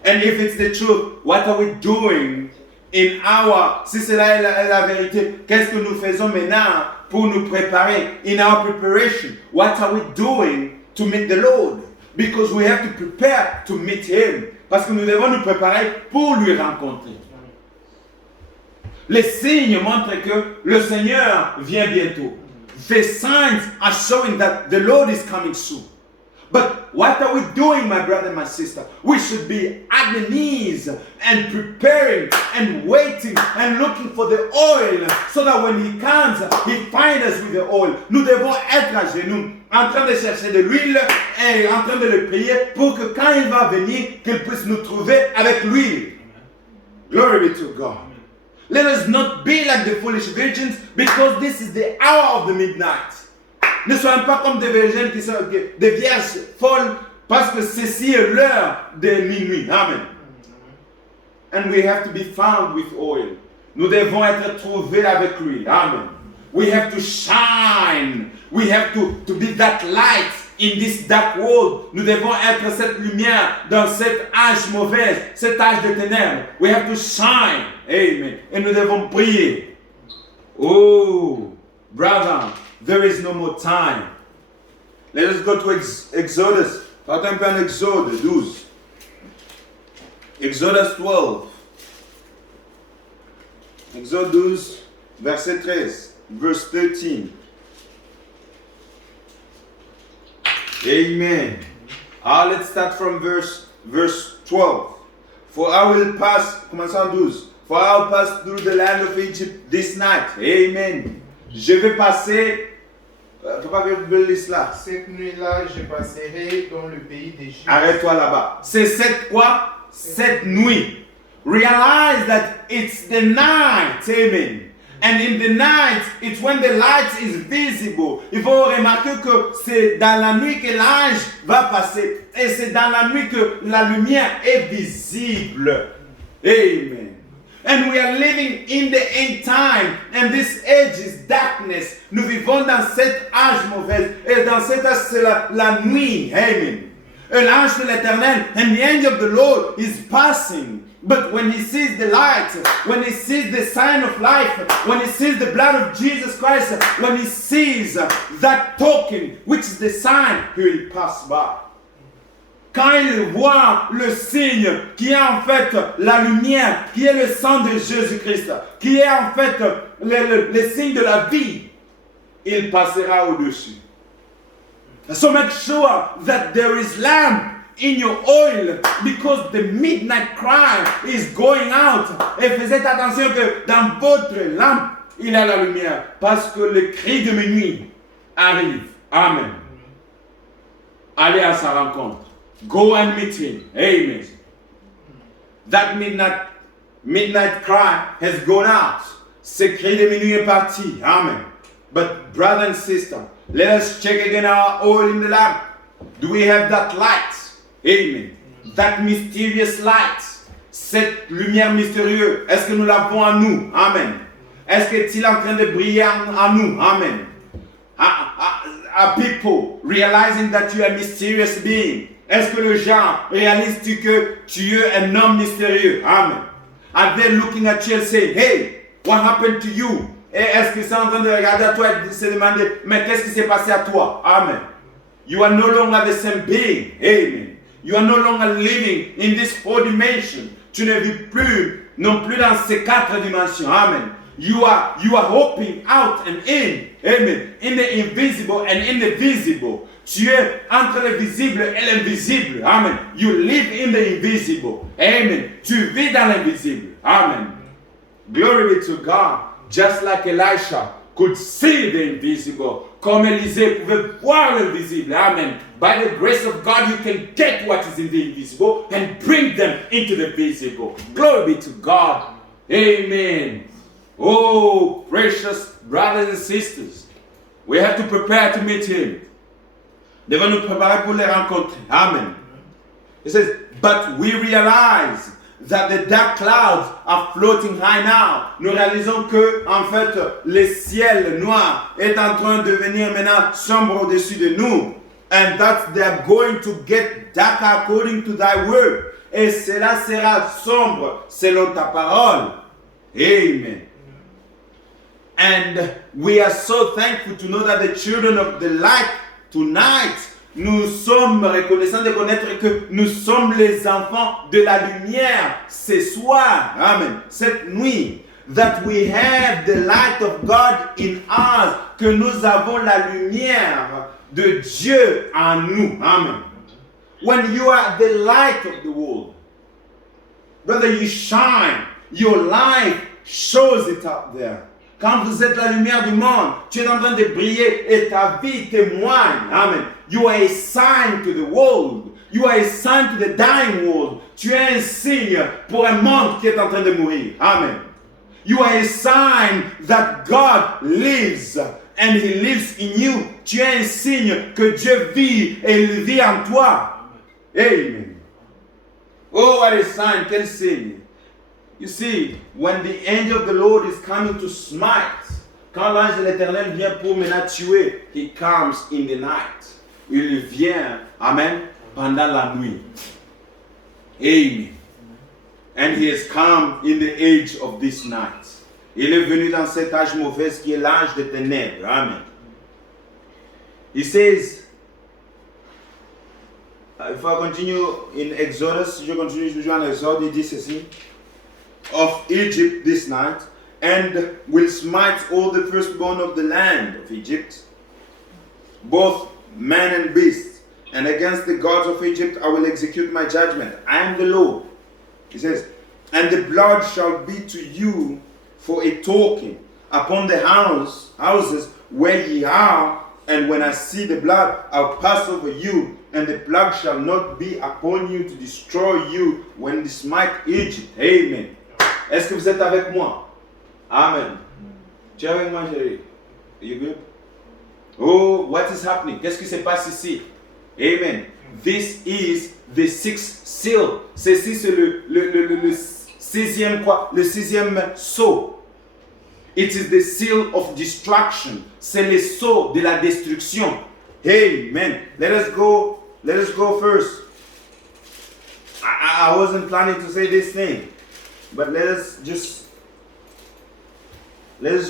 And if it's the truth, what are we doing in our... Si cela est la vérité, qu'est-ce que nous faisons maintenant pour nous préparer? In our preparation, what are we doing to meet the Lord? Because we have to prepare to meet Him. Parce que nous devons nous préparer pour lui rencontrer. Les signes montrent que le Seigneur vient bientôt. The signs are showing that the Lord is coming soon. But what are we doing, my brother and my sister? We should be at the knees and preparing and waiting and looking for the oil so that when He comes, He finds us with the oil. Nous devons être à genoux, en train de chercher de l'huile et en train de le prier pour que quand il va venir, qu'il puisse nous trouver avec l'huile. Glory be to God. Let us not be like the foolish virgins because this is the hour of the midnight. Ne soyons pas comme des virgins qui sont des vierges folles parce que ceci est l'heure de minuit. Amen. And we have to be found with oil. Nous devons être trouvés avec lui. Amen. We have to shine. We have to be that light in this dark world. Nous devons être cette lumière dans cet âge mauvais, cet âge de ténèbres. We have to shine. Amen. Et nous devons briller. Oh, brother, there is no more time. Let us go to Exodus. Partons un peu en Exode 12. Exodus 12. Exode 12, verset 13. Verse 13. Amen. Let's start from verse 12. For I will pass, commençons en 12. For I will pass through the land of Egypt this night. Amen. Je vais passer. Tu pas lire cela. Cette nuit-là, je passerai dans le pays d'Égypte. Arrête-toi là-bas. C'est cette quoi? Cette nuit. Realize that it's the night. Amen. And in the night, it's when the light is visible. Il faut remarquer que c'est dans la nuit que l'ange va passer. Et c'est dans la nuit que la lumière est visible. Amen. And we are living in the end time. And this age is darkness. Nous vivons dans cet âge mauvais. Et dans cet âge, c'est la nuit. Amen. And l'ange de l'Éternel, and the angel of the Lord is passing. But when he sees the light, when he sees the sign of life, when he sees the blood of Jesus Christ, when he sees that token, which is the sign, he will pass by. Quand il voit le signe qui est en fait la lumière, qui est le sang de Jésus-Christ, qui est en fait le signe de la vie, il passera au-dessus. So make sure that there is lamp in your oil because the midnight cry is going out. Et faites attention que dans votre lampe, il y a la lumière parce que le cri de minuit arrive. Amen. Allez à sa rencontre. Go and meet him. Amen. That midnight cry has gone out. Ce cri de minuit est parti. Amen. But brother and sister, let us check again our oil in the lamp. Do we have that light? Amen. That mysterious light. Cette lumière mystérieuse. Est-ce que nous l'avons en nous? Amen. Est-ce qu'il est en train de briller en nous? Amen. Are people realizing that you are a mysterious being? Est-ce que les gens réalisent que tu es un homme mystérieux? Amen. Are they looking at you and saying, hey, what happened to you? Et est-ce qu'ils sont en train de regarder à toi et de se demander, mais qu'est-ce qui s'est passé à toi? Amen. You are no longer the same being. Amen. You are no longer living in this 4 dimensions. Tu ne vis plus, non plus dans ces 4 dimensions. Amen. You are hoping out and in. Amen. In the invisible and in the visible. Tu es entre le visible et l'invisible. Amen. You live in the invisible. Amen. Tu vis dans l'invisible. Amen. Glory be to God. Just like Elisha could see the invisible. Comme Élisée pouvait voir l'invisible. Amen. By the grace of God, you can get what is in the invisible and bring them into the visible. Glory be to God. Amen. Oh, precious brothers and sisters, we have to prepare to meet him. Devons nous préparer pour les rencontrer. Amen. It says, but we realize that the dark clouds are floating high now. Nous réalisons que, en fait, le ciel noir est en train de devenir maintenant sombre au-dessus de nous. And that they are going to get darker according to thy word. Et cela sera sombre selon ta parole. Amen. And we are so thankful to know that the children of the light tonight, nous sommes reconnaissants de connaître que nous sommes les enfants de la lumière ce soir. Amen. Cette nuit. That we have the light of God in us. Que nous avons la lumière de Dieu en nous. Amen. When you are the light of the world, brother, you shine. Your life shows it out there. Quand vous êtes la lumière du monde, tu es en train de briller et ta vie témoigne. Amen. You are a sign to the world. You are a sign to the dying world. Tu es un signe pour un monde qui est en train de mourir. Amen. You are a sign that God lives and He lives in you. Tu es un signe que Dieu vit et il vit en toi. Amen. Oh, what a sign, quel signe. You see, when the angel of the Lord is coming to smite, quand l'ange de l'Éternel vient pour me tuer, he comes in the night. Il vient, amen, pendant la nuit. Amen. And he has come in the age of this night. Il est venu dans cet âge mauvais qui est l'âge des ténèbres. Amen. He says, if I continue in Exodus, je continue toujours en Exode, il dit ceci, of Egypt this night, and will smite all the firstborn of the land of Egypt, both man and beast, and against the gods of Egypt I will execute my judgment. I am the Lord. He says, and the blood shall be to you for a token upon the houses where ye are, and when I see the blood, I'll pass over you, and the plague shall not be upon you to destroy you when they smite Egypt. Amen. Est-ce que vous êtes avec moi? Amen. Tu es avec moi, chérie? Are you good? Oh, what is happening? Qu'est-ce qui se passe ici? Amen. This is the sixth seal. Ceci, c'est le sixième quoi? Le sixième sceau. It is the seal of destruction. C'est le sceau de la destruction. Amen. Let us go first. I wasn't planning to say this thing, but let us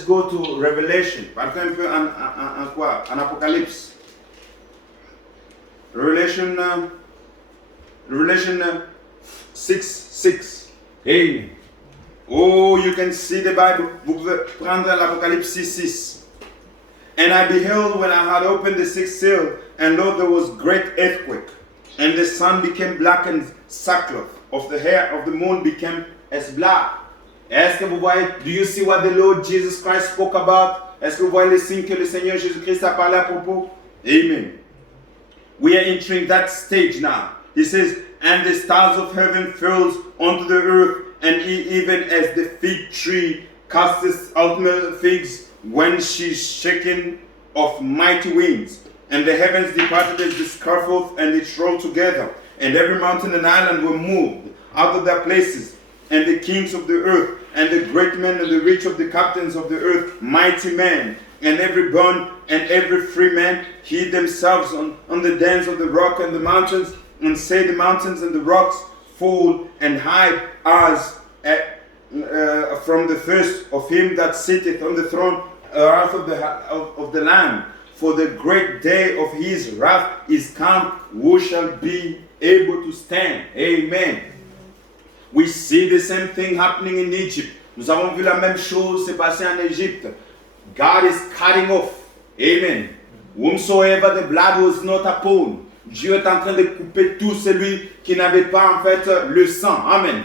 go to Revelation. Partons un peu en quoi? En Apocalypse. Revelation 6:6. Amen. Oh, you can see the Bible. Vous pouvez prendre l'Apocalypse 6:6. And I beheld when I had opened the sixth seal, and lo, there was great earthquake, and the sun became black and sackcloth of the hair of the moon became as black. Est-ce que vous voyez? Do you see what the Lord Jesus Christ spoke about? Est-ce que vous voyez les signes que le Seigneur Jésus-Christ a parlé à propos? Amen. We are entering that stage now. He says, and the stars of heaven fell onto the earth, and even as the fig tree casts its ultimate figs when she's shaken of mighty winds, and the heavens departed as the scaffold, and it rolled together, and every mountain and island were moved out of their places, and the kings of the earth, and the great men, and the rich of the captains of the earth, mighty men, and every bond and every free man hid themselves on the dens of the rock and the mountains, and say the mountains and the rocks fall and hide us from the thirst of him that sitteth on the throne, wrath of the Lamb. For the great day of his wrath is come. Who shall be able to stand? Amen. We see the same thing happening in Egypt. Nous avons vu la même chose se passer en Égypte. God is cutting off. Amen. Whomsoever the blood was not upon. Dieu est en train de couper tout celui qui n'avait pas en fait le sang. Amen.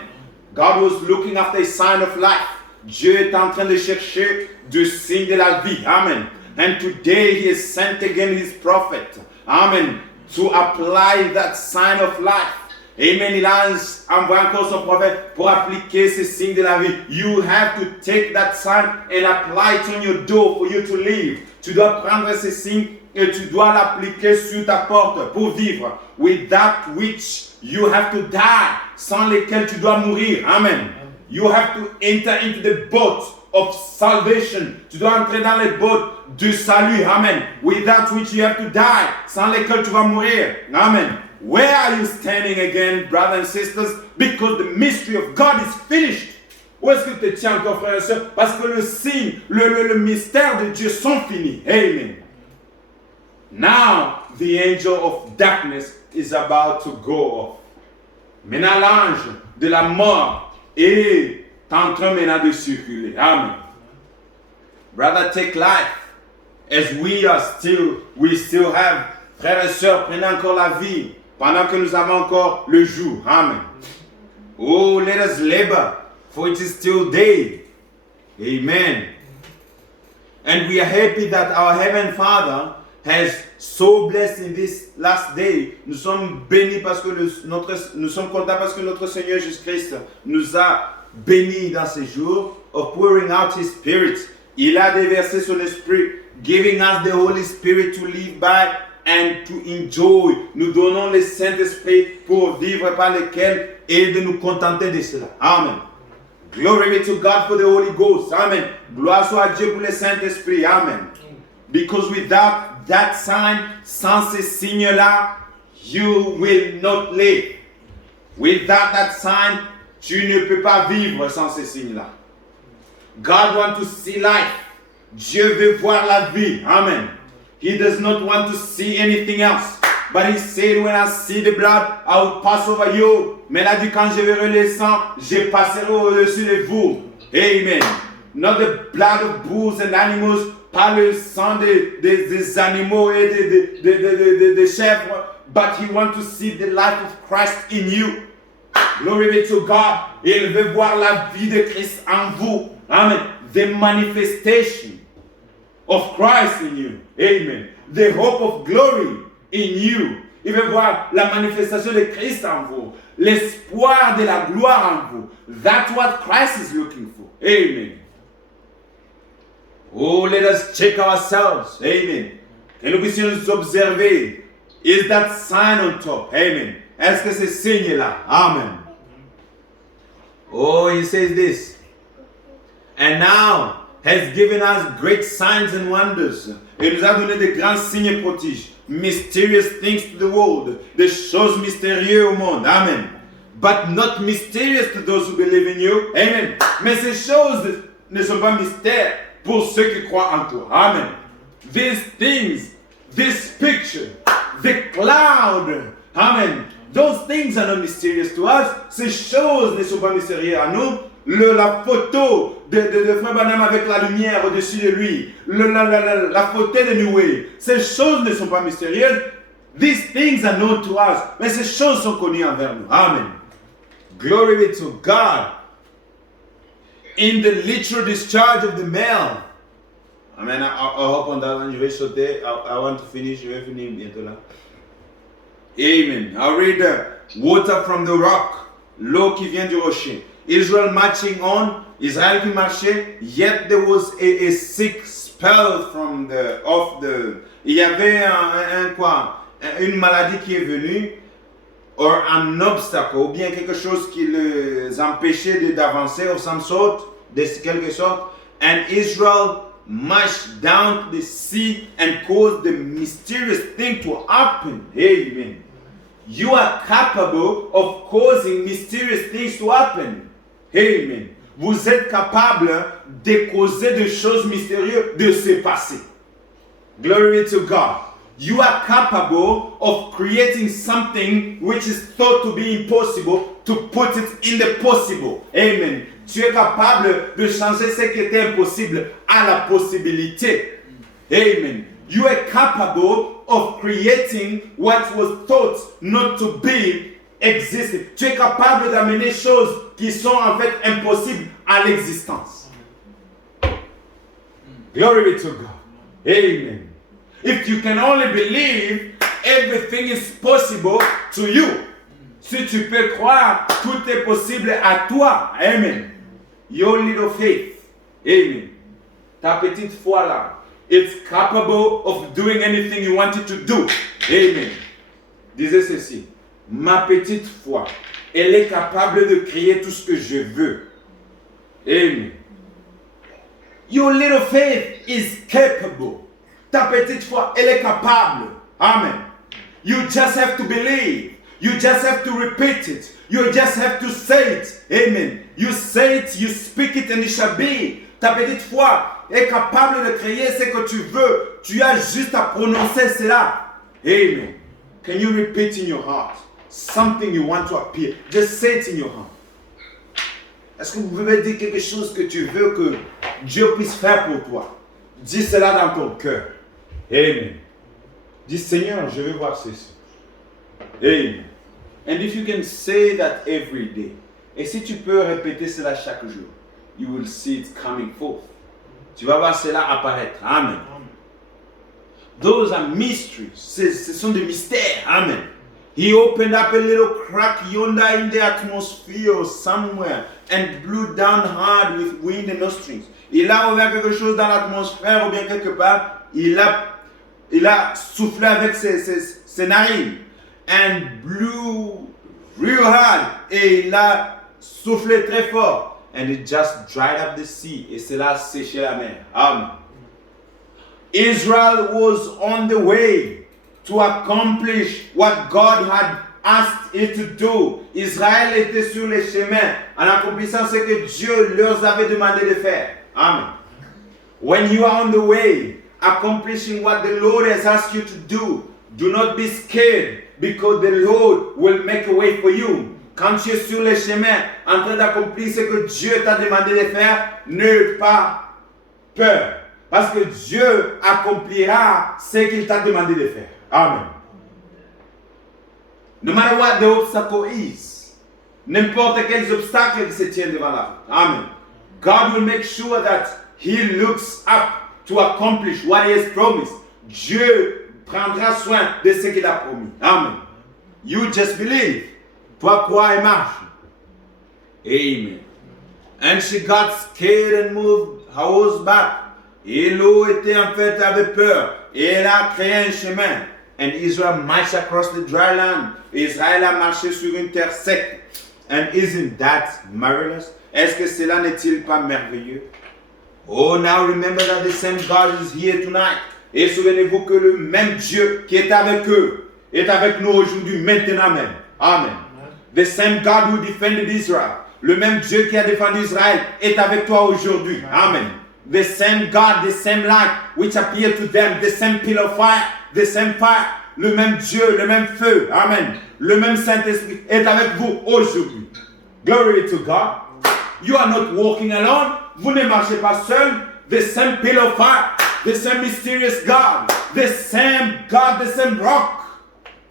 God was looking after a sign of life. Dieu est en train de chercher du signe de la vie. Amen. And today he has sent again his prophet. Amen. To apply that sign of life. Amen. Il a envoyé encore son prophète pour appliquer ces signes de la vie. You have to take that sign and apply it on your door for you to live. Tu dois prendre ces signes et tu dois l'appliquer sur ta porte pour vivre. Without which you have to die. Sans lesquels tu dois mourir. Amen. You have to enter into the boat of salvation. Tu dois entrer dans les boats du salut. Amen. Without which you have to die. Sans lesquels tu vas mourir. Amen. Where are you standing again, brothers and sisters? Because the mystery of God is finished. Où est-ce que tu te tiens encore, frères et sœurs? Parce que le signe, le mystère de Dieu sont finis. Amen. Now, the angel of darkness is about to go off. Maintenant, l'ange de la mort est en train maintenant de circuler. Amen. Brother, take life. As we still have, frères et sœurs, prenez encore la vie. Pendant que nous avons encore le jour. Amen. Oh, let us labor, for it is still day. Amen. And we are happy that our Heavenly Father has so blessed in this last day. Nous sommes bénis parce que nous sommes contents parce que notre Seigneur Jésus-Christ nous a bénis dans ces jours of pouring out His Spirit. Il a déversé son esprit, giving us the Holy Spirit to live by and to enjoy. Nous donnons le Saint-Esprit pour vivre par lequel et de nous contenter de cela. Amen. Glory be to God for the Holy Ghost. Amen. Gloire soit à Dieu pour le Saint-Esprit. Amen. Because without that sign, sans ces signes-là, you will not live. Without that sign, tu ne peux pas vivre sans ces signes-là. God wants to see life. Dieu veut voir la vie. Amen. He does not want to see anything else. But he said, when I see the blood, I will pass over you. Mais il a dit, quand je verrai le sang, je passerai au-dessus de vous. Amen. Not the blood of bulls and animals, pas le sang des animaux et des chèvres, but he wants to see the life of Christ in you. Glory be to God. Il veut voir la vie de Christ en vous. Amen. The manifestation of Christ in you. Amen. The hope of glory in you. Il veut voir la manifestation de Christ en vous. L'espoir de la gloire en vous. That's what Christ is looking for. Amen. Oh, let us check ourselves. Amen. Que nous puissions nous observer. Is that sign on top? Amen. Est-ce que ce signe là? Amen. Oh, he says this. And now has given us great signs and wonders. Et nous a donné de grands signes et prodiges. Mysterious things to the world. Des choses mystérieuses au monde. Amen. But not mysterious to those who believe in you. Amen. Mais ces choses ne sont pas mystères pour ceux qui croient en toi. Amen. These things, this picture, the cloud. Amen. Those things are not mysterious to us. Ces choses ne sont pas mystérieuses à nous. La photo de Frère Branham avec la lumière au-dessus de lui. La photo de Noé. Ces choses ne sont pas mystérieuses. These things are known to us. Mais ces choses sont connues envers nous. Amen. Glory be to God. In the literal discharge of the mail. Amen. I hope on that one. Je vais sauter. I want to finish. Je vais finir bientôt là. Amen. I'll read water from the rock. L'eau qui vient du rocher. Israel marching on. Israël qui marchait. Yet there was a sick spell il y avait une maladie qui est venue. Or an obstacle. Ou bien quelque chose qui les empêchait d'avancer. Of some sort. De quelque sorte. And Israel marched down to the sea and caused the mysterious thing to happen. Amen. You are capable of causing mysterious things to happen. Amen. Vous êtes capable de causer des choses mystérieuses de se passer. Glory to God. You are capable of creating something which is thought to be impossible to put it in the possible. Amen. Tu es capable de changer ce qui était impossible à la possibilité. Amen. You are capable of creating what was thought not to be existing. Tu es capable d'amener choses qui sont en fait impossibles à l'existence. Glory be to God. Amen. If you can only believe, everything is possible to you. Si tu peux croire, tout est possible à toi. Amen. Your little faith. Amen. Ta petite foi là. It's capable of doing anything you want it to do. Amen. Disez ceci. Ma petite foi, elle est capable de créer tout ce que je veux. Amen. Your little faith is capable. Ta petite foi, elle est capable. Amen. You just have to believe. You just have to repeat it. You just have to say it. Amen. You say it, you speak it, and it shall be. Ta petite foi est capable de créer ce que tu veux. Tu as juste à prononcer cela. Amen. Can you repeat in your heart something you want to appear? Just say it in your heart. Est-ce que vous pouvez dire quelque chose que tu veux que Dieu puisse faire pour toi? Dis cela dans ton cœur. Amen. Dis Seigneur, je veux voir ceci. Amen. And if you can say that every day, et si tu peux répéter cela chaque jour, you will see it coming forth. Tu vas voir cela apparaître. Amen. Those are mysteries. Ce sont des mystères. Amen. He opened up a little crack yonder in the atmosphere somewhere and blew down hard with wind and nostrings. Il a ouvert quelque chose dans l'atmosphère ou bien quelque part. Il a soufflé avec ses narines and blew real hard. Et il a soufflé très fort. And it just dried up the sea. Et cela a séché la mer. Amen. Israel was on the way to accomplish what God had asked it to do. Israël était sur le chemin en accomplissant ce que Dieu leur avait demandé de faire. Amen. When you are on the way, accomplishing what the Lord has asked you to do not be scared because the Lord will make a way for you. Quand tu es sur le chemin en train d'accomplir ce que Dieu t'a demandé de faire, n'aie pas peur. Parce que Dieu accomplira ce qu'il t'a demandé de faire. Amen. No matter what the obstacle is, n'importe quels obstacles qui se tiennent devant la route. Amen. God will make sure that He looks up to accomplish what He has promised. Dieu prendra soin de ce qu'il a promis. Amen. You just believe. Toi, crois et marche. Amen. And she got scared and moved her horse back. Et l'eau était en fait avait peur. Et elle a créé un chemin. And Israel marched across the dry land. Israël a marché sur une terre sec. And isn't that marvelous? Est-ce que cela n'est-il pas merveilleux? Oh, now remember that the same God is here tonight. Et souvenez-vous que le même Dieu qui est avec eux est avec nous aujourd'hui, maintenant même. Amen. The same God who defended Israel. Le même Dieu qui a défendu Israël est avec toi aujourd'hui. Amen. The same God, the same light which appeared to them, the same pillar of fire, the same fire. Le même Dieu, le même feu. Amen. Le même Saint-Esprit est avec vous aujourd'hui. Glory to God. You are not walking alone. Vous ne marchez pas seul. The same pillar of fire, the same mysterious God, the same God, the same rock.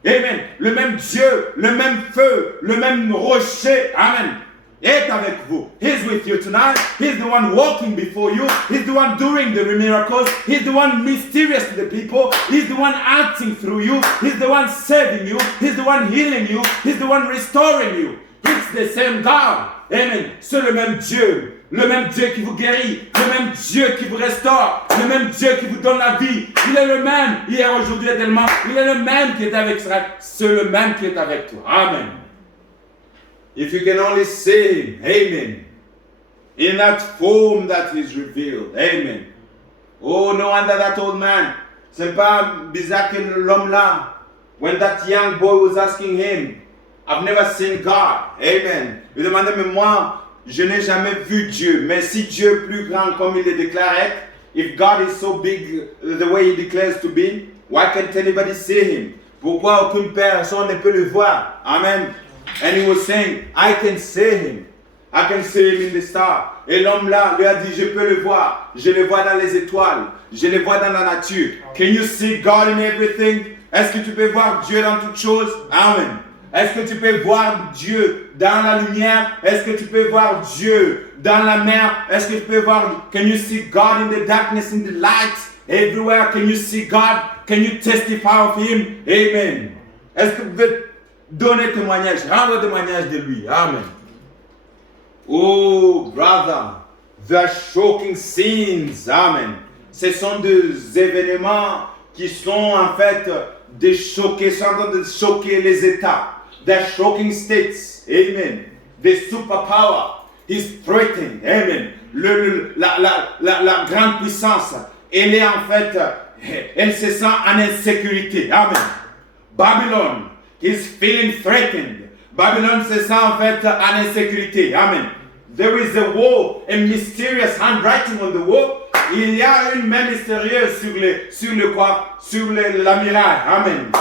Amen. Le même Dieu, le même feu, le même rocher. Amen. Est avec vous. He's with you tonight. He's the one walking before you. He's the one doing the miracles. He's the one mysterious to the people. He's the one acting through you. He's the one saving you. He's the one healing you. He's the one restoring you. It's the same God. Amen. C'est le même Dieu. Le même Dieu qui vous guérit, le même Dieu qui vous restaure, le même Dieu qui vous donne la vie. Il est le même, hier, aujourd'hui, éternellement. Il est le même qui est avec Israël. C'est le même qui est avec toi. Amen. If you can only say Him, Amen. In that form that is revealed. Amen. Oh, no wonder that old man. C'est pas bizarre que l'homme là, when that young boy was asking him, I've never seen God. Amen. Il demandait, mais moi, je n'ai jamais vu Dieu. Mais si Dieu est plus grand comme il le déclare être, if God is so big the way He declares to be, why can't anybody see Him? Pourquoi aucune personne ne peut le voir? Amen. And he was saying, I can see Him. I can see Him in the star. Et l'homme là lui a dit, je peux le voir. Je le vois dans les étoiles. Je le vois dans la nature. Can you see God in everything? Est-ce que tu peux voir Dieu dans toutes choses? Amen. Est-ce que tu peux voir Dieu dans la lumière? Est-ce que tu peux voir Dieu dans la mer? Est-ce que tu peux voir? Can you see God in the darkness, in the light? Everywhere, can you see God? Can you testify of Him? Amen. Est-ce que vous pouvez donner témoignage, rendre témoignage de lui? Amen. Oh, brother, the shocking scenes. Amen. Ce sont des événements qui sont en fait de choquer, sont en train de choquer les États. The shocking states. Amen. The superpower is threatened. Amen. La grande puissance, elle est en fait, elle se sent en insécurité. Amen. Babylon is feeling threatened. Babylone se sent en fait en insécurité. Amen. There is a wall, a mysterious handwriting on the wall. Il y a une main mystérieuse sur la muraille. Amen.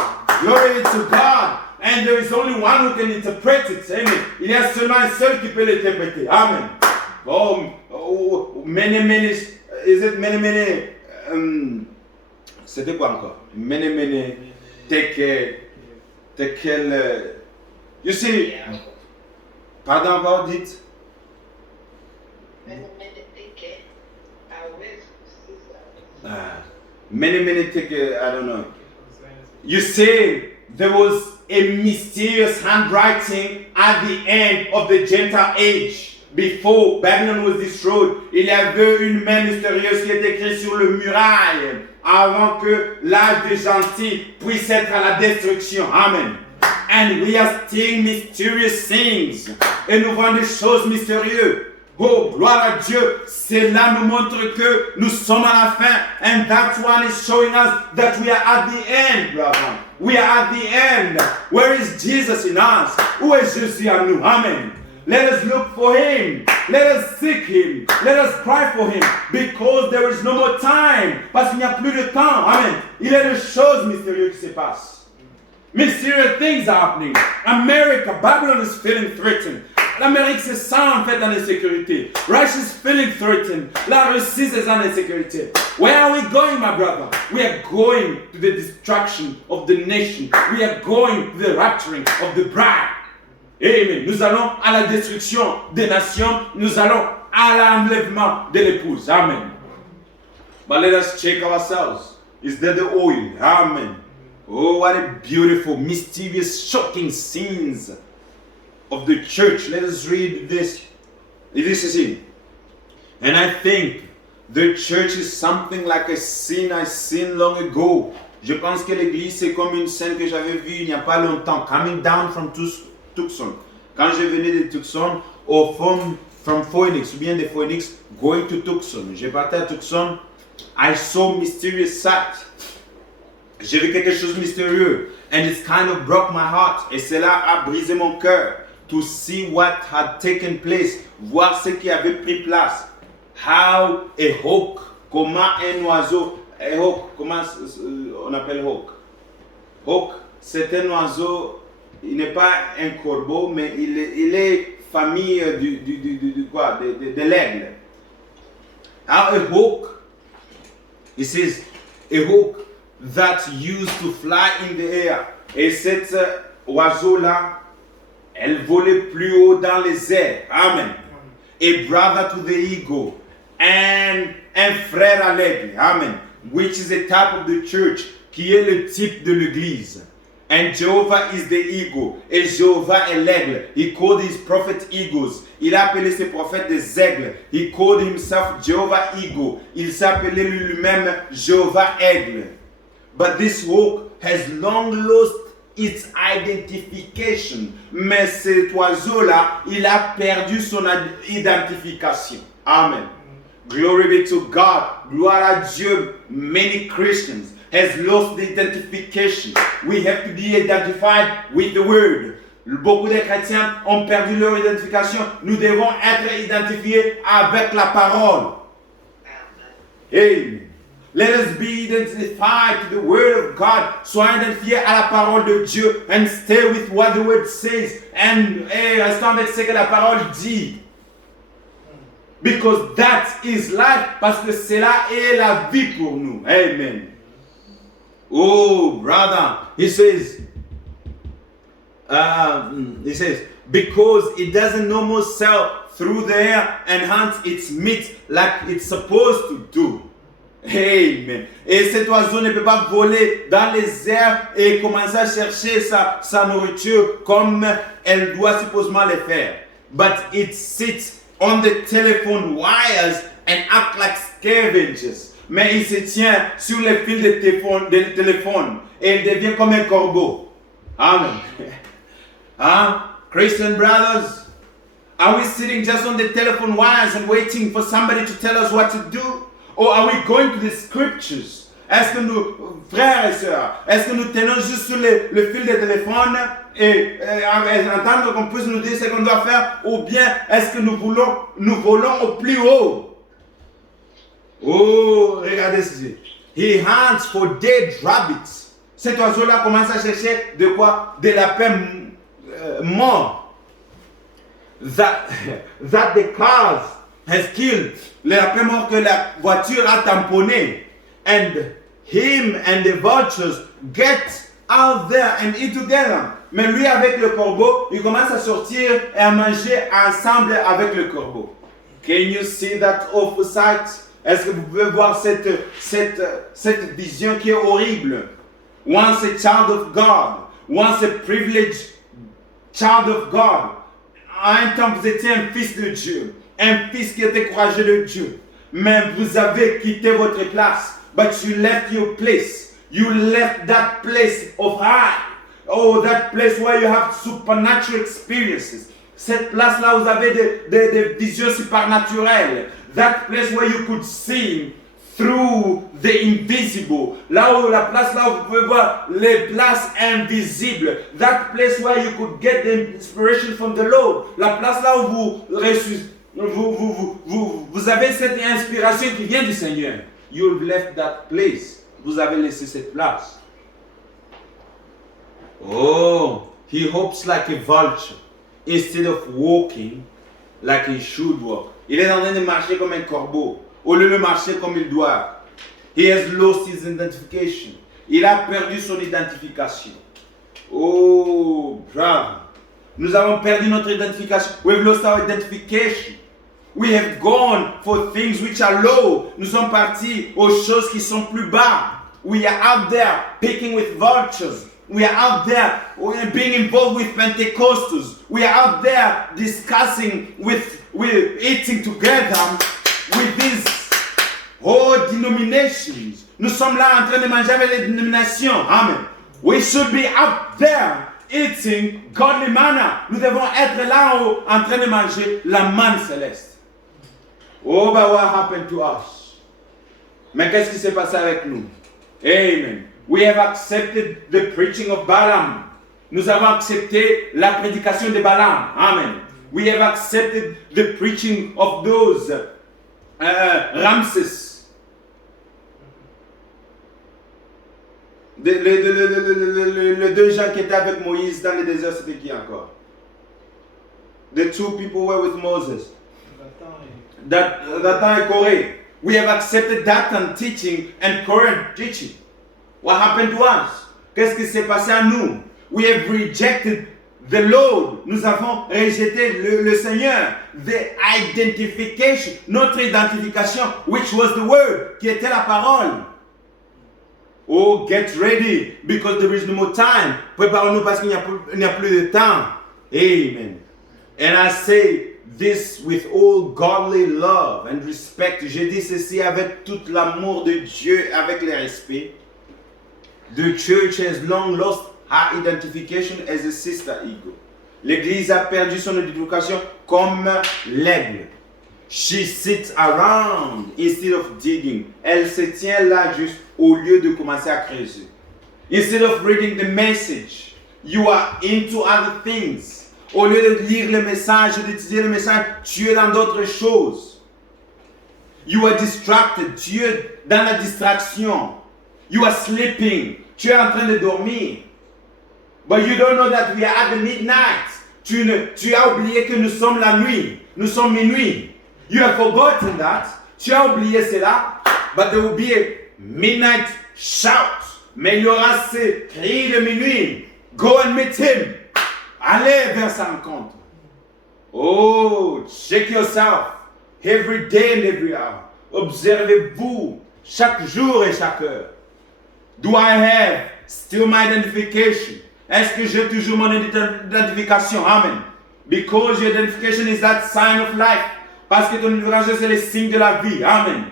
Glory to God. And there is only one who can interpret it. Amen. Il y a seulement un seul qui peut l'interpréter. Amen. Many, is it many, c'était quoi encore? Many, you see, pardon encore, dites. Many, I don't know. You see, there was a mysterious handwriting at the end of the Gentile age. Before Babylon was destroyed, il y avait une main mystérieuse qui est écrite sur le muraille avant que l'âge des gentils puisse être à la destruction. Amen. And we are seeing mysterious things. Et nous voyons des choses mystérieuses. Oh, gloire à Dieu. Cela nous montre que nous sommes à la fin. And that one is showing us that we are at the end, brother. We are at the end. Where is Jesus in us? Où est Jésus en nous? Amen. Let us look for Him. Let us seek Him. Let us cry for Him. Because there is no more time. Parce qu'il n'y a plus de temps. Amen. Il y a des choses mystérieuses qui se passent. Mysterious things are happening. America, Babylon is feeling threatened. L'Amérique se sent en fait en insécurité. Russia is feeling threatened. La Russie se sent en insécurité. Where are we going, my brother? We are going to the destruction of the nation. We are going to the rapturing of the bride. Amen. Nous allons à la destruction des nations. Nous allons à l'enlèvement de l'épouse. Amen. But let us check ourselves. Is there the oil? Amen. Oh, what a beautiful, mysterious, shocking scenes of the church. Let us read this. This is it. And I think the church is something like a scene I seen long ago. Je pense que l'église c'est comme une scène que j'avais vue il n'y a pas longtemps. Coming down from Tucson. Quand je venais de Tucson, or from Phoenix, ou bien de Phoenix, going to Tucson. J'ai parti à Tucson. I saw mysterious sight. J'ai vu quelque chose de mystérieux. And it kind of broke my heart. Et cela a brisé mon cœur. To see what had taken place. Voir ce qui avait pris place. How a hawk. Comment un oiseau. A hawk. Comment on appelle hawk? Hawk, c'est un oiseau. Il n'est pas un corbeau, mais il est famille de l'aigle. How a hawk. It says a hawk that used to fly in the air. Et cet oiseau-là, elle volait plus haut dans les airs. Amen. A brother to the eagle. And un frère à l'aigle. Amen. Which is a type of the church. Qui est le type de l'église. And Jehovah is the eagle. Et Jehovah est l'aigle. He called his prophets eagles. Il a appelé ses prophètes des aigles. He called himself Jehovah eagle. Il s'appelait lui-même Jehovah aigle. But this hawk has long lost its identification. Mais cet oiseau-là, il a perdu son identification. Amen. Glory be to God. Gloire à Dieu. Many Christians has lost the identification. We have to be identified with the word. Beaucoup de chrétiens ont perdu leur identification. Nous devons être identifiés avec la parole. Amen. Let us be identified to the word of God. Soyons identifiés à la parole de Dieu. And stay with what the word says. And restons avec ce que la parole dit. Because that is life. Parce que cela est la vie pour nous. Amen. Oh, brother. He says, he says, because it doesn't normal sail through the air and hunt its meat like it's supposed to do. Amen. Et cet oiseau ne peut pas voler dans les airs et commencer à chercher sa nourriture comme elle doit supposément le faire. But it sits on the telephone wires and act like scavengers. Mais il se tient sur les fils de téléphone et il devient comme un corbeau. Amen. Christian brothers, are we sitting just on the telephone wires and waiting for somebody to tell us what to do? Or are we going to the scriptures? Est-ce que nous, frères et sœurs, est-ce que nous tenons juste sur le fil de téléphone et entendre qu'on puisse nous dire ce qu'on doit faire? Ou bien est-ce que nous volons au plus haut? Oh, regardez ceci. He hunts for dead rabbits. Cet oiseau-là commence à chercher de quoi? Des lapins morts. That the cars has killed. Les lapins morts que la voiture a tamponné. And him and the vultures get out there and eat together. Mais lui avec le corbeau, il commence à sortir et à manger ensemble avec le corbeau. Can you see that awful sight? Est-ce que vous pouvez voir cette vision qui est horrible? Once a child of God, once a privileged child of God. Un temps vous étiez un fils de Dieu, un fils qui était courageux de Dieu. Mais vous avez quitté votre place. But you left your place. You left that place of high. Oh, that place where you have supernatural experiences. Cette place-là, vous avez des visions supernaturelles. That place where you could see through the invisible. Là où la place là où vous pouvez voir les places invisibles. That place where you could get the inspiration from the Lord. La place là où vous avez cette inspiration qui vient du Seigneur. You've left that place. Vous avez laissé cette place. Oh, he hops like a vulture instead of walking like he should walk. Il est en train de marcher comme un corbeau au lieu de marcher comme il doit. He has lost his identification. Il a perdu son identification. Oh, bravo. Nous avons perdu notre identification. We've lost our identification. We have gone for things which are low. Nous sommes partis aux choses qui sont plus bas. We are out there picking with vultures. We are out there being involved with Pentecostals. We are out there discussing with eating together with these whole denominations. Nous sommes là en train de manger avec les dénominations. Amen. We should be out there eating godly manna. Nous devons être là en train de manger la manne céleste. Oh, but what happened to us? Mais qu'est-ce qui s'est passé avec nous? Amen. We have accepted the preaching of Balaam. Nous avons accepté la prédication de Balaam. Amen. We have accepted the preaching of those Ramses. Les deux gens qui étaient avec Moïse dans le désert, c'était qui encore? The two people were with Moses. Dathan et Corée. We have accepted Dathan teaching and Korah teaching. What happened to us? Qu'est-ce qui s'est passé à nous? We have rejected the Lord. Nous avons rejeté le Seigneur. The identification, notre identification, which was the word, qui était la parole. Oh, get ready, because there is no more time. Préparons-nous parce qu'il n'y a plus de temps. Amen. And I say this with all godly love and respect. Je dis ceci avec tout l'amour de Dieu, avec le respect. The church has long lost her identification as a sister eagle. L'Église a perdu son identification comme l'aigle. She sits around instead of digging. Elle se tient là juste au lieu de commencer à creuser. Instead of reading the message, you are into other things. Au lieu de lire le message, d'étudier le message, tu es dans d'autres choses. You are distracted. Tu es dans la distraction. You are sleeping. Tu es en train de dormir. But you don't know that we are at the midnight. Tu as oublié que nous sommes la nuit. Nous sommes minuit. You have forgotten that. Tu as oublié cela. But there will be a midnight shout. Mais il y aura ces cris de minuit. Go and meet him. Allez vers sa rencontre. Oh, check yourself every day and every hour. Observez-vous chaque jour et chaque heure. Do I have still my identification? Est-ce que j'ai toujours mon identification? Amen. Because your identification is that sign of life. Parce que ton identification c'est le signe de la vie. Amen.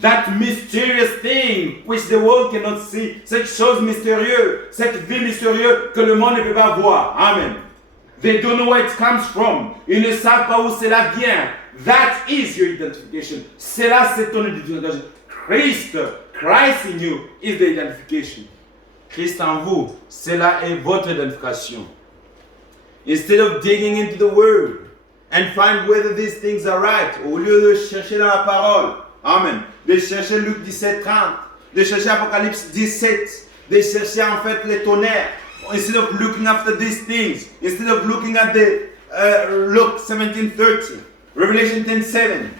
That mysterious thing which the world cannot see. Cette chose mystérieuse, cette vie mystérieuse que le monde ne peut pas voir. Amen. They don't know where it comes from. Ils ne savent pas où cela vient. That is your identification. Cela, c'est ton identification. Christ in you is the identification. Christ en vous, cela est votre identification. Instead of digging into the word and find whether these things are right, au lieu de chercher dans la parole, amen, de chercher Luc 17:30, de chercher Apocalypse 17, de chercher en fait les tonnerres, instead of looking after these things, instead of looking at the Luke 17:30, Revelation 10:7,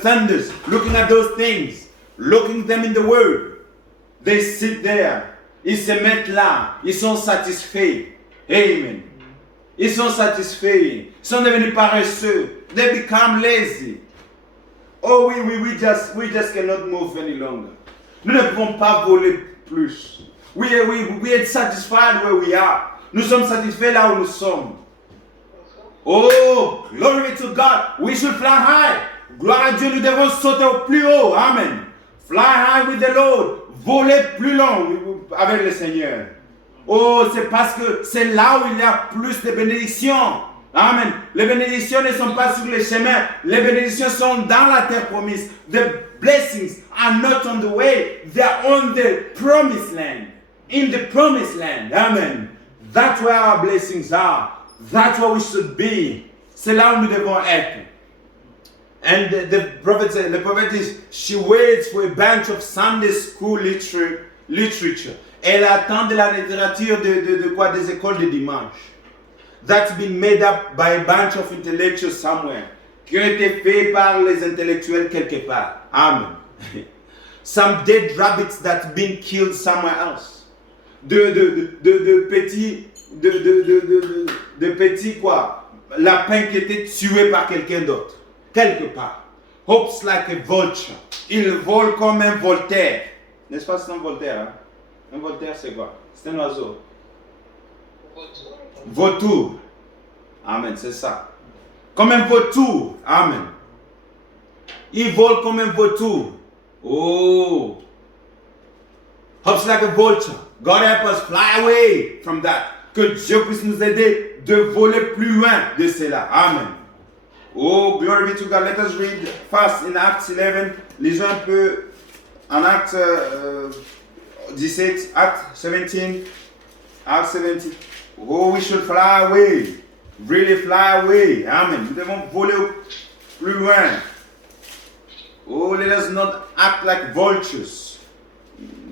thunders, looking at those things, looking them in the word, they sit there, ils se mettent là, ils sont satisfaits. Amen. Ils sont satisfaits. Ils sont devenus paresseux. They become lazy. Oh we just cannot move any longer. Nous ne pouvons pas voler plus. We are satisfied where we are. Nous sommes satisfaits là où nous sommes. Oh, glory be to God. We should fly high. Gloire à Dieu, nous devons sauter au plus haut. Amen. Fly high with the Lord. Voler plus long avec le Seigneur. Oh, c'est parce que c'est là où il y a plus de bénédictions. Amen. Les bénédictions ne sont pas sur les chemins. Les bénédictions sont dans la terre promise. The blessings are not on the way. They are on the promised land. In the promised land. Amen. That's where our blessings are. That's where we should be. C'est là où nous devons être. And the prophet said, the prophet is, she waits for a bunch of Sunday school literature. Elle attend de la littérature de quoi? Des écoles de dimanche. That's been made up by a bunch of intellectuals somewhere. Qui ont été faits par les intellectuels quelque part. Amen. Some dead rabbits that been killed somewhere else. De petits quoi? Lapins qui étaient tués par quelqu'un d'autre. Quelque part. Hopes like a vulture. Il vole comme un Voltaire. N'est-ce pas, c'est un Voltaire, hein? Un Voltaire, c'est quoi? C'est un oiseau. Vautour. Amen, c'est ça. Comme un vautour. Amen. Il vole comme un vautour. Oh. Hops like a vulture. God help us fly away from that. Que Dieu puisse nous aider de voler plus loin de cela. Amen. Oh, glory be to God. Let us read fast in Acts 11. Lisons un peu en Actes 17, Acts 17. Acts 17. Oh, we should fly away. Really fly away. Amen. Nous devons voler plus loin. Oh, let us not act like vultures.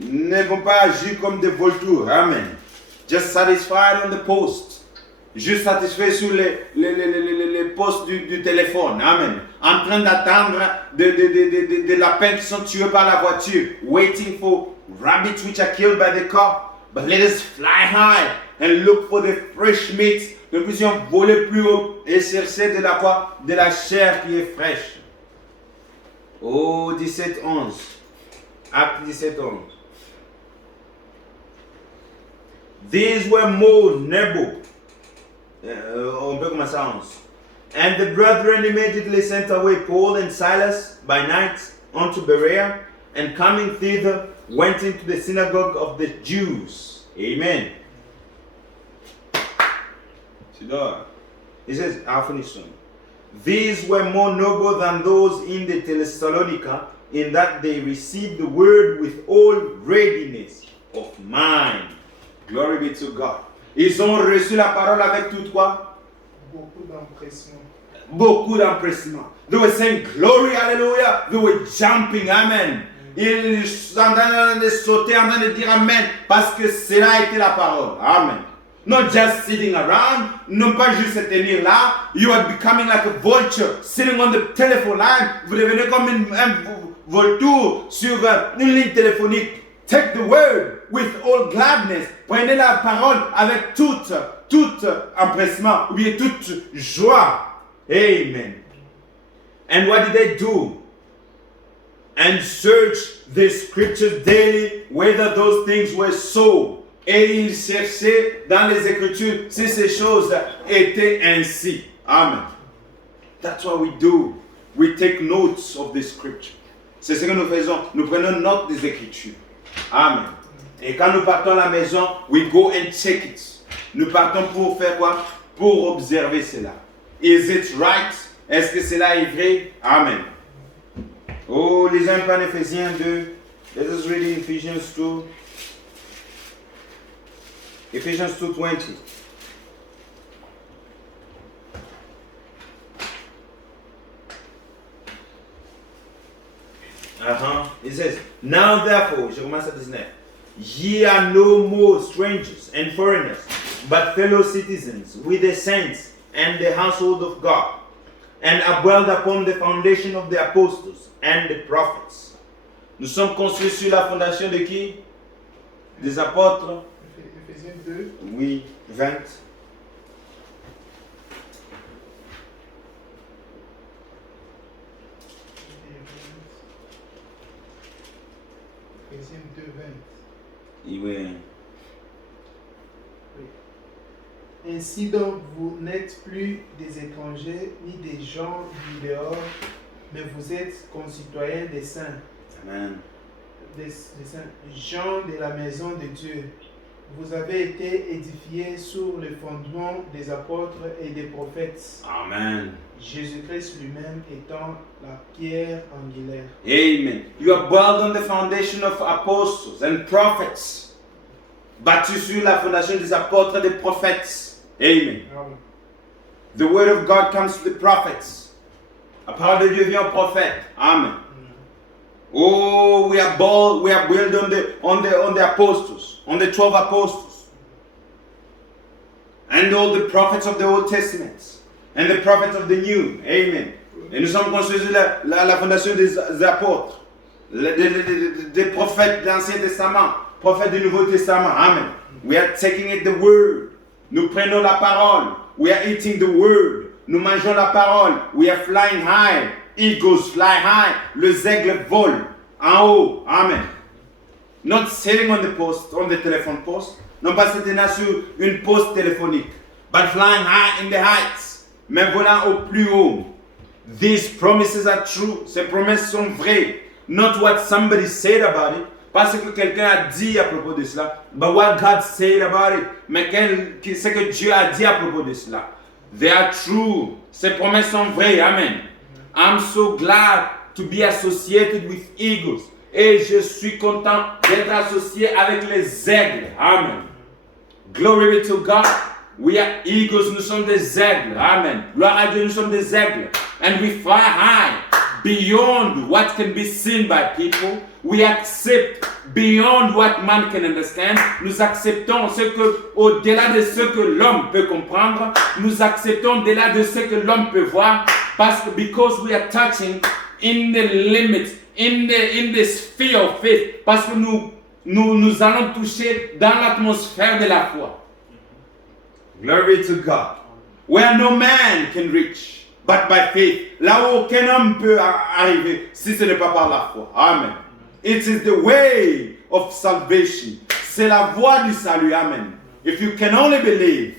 Ne devons pas agir comme des vautours. Amen. Just satisfied on the post. Juste satisfait sur les postes du téléphone. Amen. En train d'attendre des lapins qui sont tués par la voiture. Waiting for rabbits which are killed by the car. But let us fly high and look for the fresh meat. Que nous puissions voler plus haut et chercher de la quoi? De la chair qui est fraîche. Oh, 17:11. Acte 17:11. These were more Nebo. On peut commencer à 11. And the brethren immediately sent away Paul and Silas by night unto Berea, and coming thither went into the synagogue of the Jews. Amen. He says, I'll finish soon. These were more noble than those in the Thessalonica, in that they received the word with all readiness of mind. Glory be to God. Ils ont reçu la parole avec tout quoi? Beaucoup d'empressement. Beaucoup d'empressement. They were saying glory, hallelujah. They were jumping, amen. Ils sont en train de sauter, en train de dire amen, parce que cela a été la parole. Amen. Not just sitting around, non pas juste se tenir là. You are becoming like a vulture, sitting on the telephone line. Vous devenez comme un vautour sur une ligne téléphonique. Take the word with all gladness. Prenez la parole avec tout empressement, ou bien toute joie. Amen. And what did they do? And search the scriptures daily, whether those things were so. Et ils cherchaient dans les Écritures si ces choses étaient ainsi. Amen. That's what we do. We take notes of the scripture. C'est ce que nous faisons. Nous prenons note des Écritures. Amen. Et quand nous partons à la maison, we go and check it. Nous partons pour faire quoi? Pour observer cela. Is it right? Est-ce que cela est vrai? Amen. Oh, lisons un peu en Éphésiens 2. Let us read Ephesians 2. Ephesians 2:20. It says, now therefore, je commence à 19. Ye are no more strangers and foreigners, but fellow citizens with the saints and the household of God, and are built upon the foundation of the apostles and the prophets. Nous sommes construits sur la fondation de qui? Des apôtres. Éphésiens 2. Oui, 20. Éphésiens 2, 20. Oui. Ainsi donc, vous n'êtes plus des étrangers ni des gens du dehors, mais vous êtes concitoyens des saints, Amen. des saints, gens de la maison de Dieu. Vous avez été édifiés sur le fondement des apôtres et des prophètes, Amen. Jésus-Christ lui-même étant la pierre angulaire. Amen. You are built on the foundation of apostles and prophets. Bâti sur la fondation des apôtres et des prophètes. Amen. Amen. The word of God comes to the prophets. La parole de Dieu vient aux prophètes. Amen. Oh, we are built on the apostles, on the 12 apostles, and all the prophets of the Old Testament, and the prophets of the New. Amen. Et nous sommes construits sur la fondation des apôtres, des prophètes de l'Ancien Testament, prophètes du Nouveau Testament. Amen. We are taking it the word. Nous prenons la parole. We are eating the word. Nous mangeons la parole. We are flying high. Eagles fly high. Les aigles volent en haut. Amen. Not sitting on the telephone post. Non pas se tenir sur une poste téléphonique. But flying high in the heights. Mais volant au plus haut. These promises are true. Ces promesses sont vraies. Not what somebody said about it. Pas ce que quelqu'un a dit à propos de cela. But what God said about it. Mais ce que Dieu a dit à propos de cela. They are true. Ces promesses sont vraies. Amen. I'm so glad to be associated with eagles. Et je suis content d'être associé avec les aigles. Amen. Glory be to God. We are eagles. Nous sommes des aigles. Amen. Gloire à Dieu, nous sommes des aigles. And we fly high beyond what can be seen by people. We accept beyond what man can understand. Nous acceptons ce que, au-delà de ce que l'homme peut comprendre. Nous acceptons au-delà de ce que l'homme peut voir. Because we are touching in the limits, in the sphere of faith. Parce que nous allons toucher dans l'atmosphère de la foi. Glory to God. Where no man can reach, but by faith. Là où aucun homme peut arriver, si ce n'est pas par la foi. Amen. It is the way of salvation. C'est la voie du salut. Amen. If you can only believe,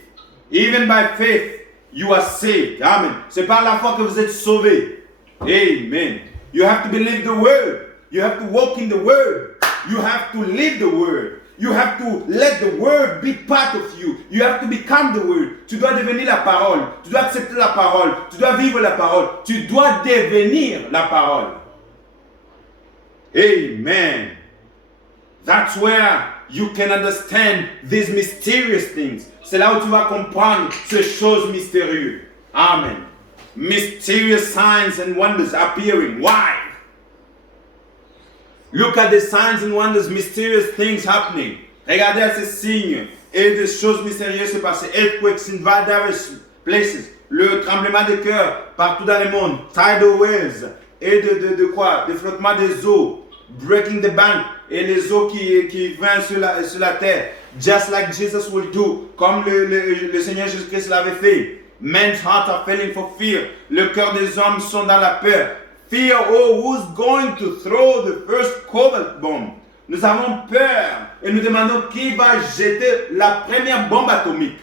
even by faith, you are saved. Amen. C'est par la foi que vous êtes sauvés. Amen. You have to believe the word. You have to walk in the word. You have to live the word. You have to let the word be part of you. You have to become the word. Tu dois devenir la parole. Tu dois accepter la parole. Tu dois vivre la parole. Tu dois devenir la parole. Amen. That's where you can understand these mysterious things. C'est là où tu vas comprendre ces choses mystérieuses. Amen. Mysterious signs and wonders appearing. Why? Look at the signs and wonders, mysterious things happening. Regardez ces signes et des choses mystérieuses se passer. Earthquakes in various places. Le tremblement de cœur partout dans le monde. Tidal waves. Et de quoi? Des flottements des eaux. Breaking the bank. et les eaux qui viennent sur la terre. Just like Jesus will do, comme le Seigneur Jésus-Christ l'avait fait. Men's hearts are failing for fear. Le cœur des hommes sont dans la peur. Fear, oh, who's going to throw the first cobalt bomb? Nous avons peur et nous demandons qui va jeter la première bombe atomique.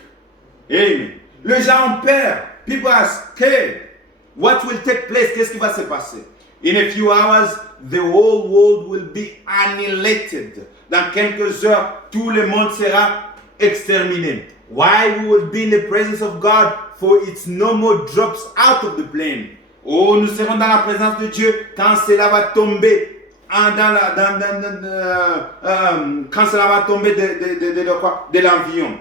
Amen. Les gens ont peur. People are scared. What will take place? Qu'est-ce qui va se passer? In a few hours, the whole world will be annihilated. Dans quelques heures, tout le monde sera exterminé. Why we will be in the presence of God? For it's no more drops out of the plane. Oh, nous serons dans la présence de Dieu quand cela va tomber. Quand cela va tomber de l'avion.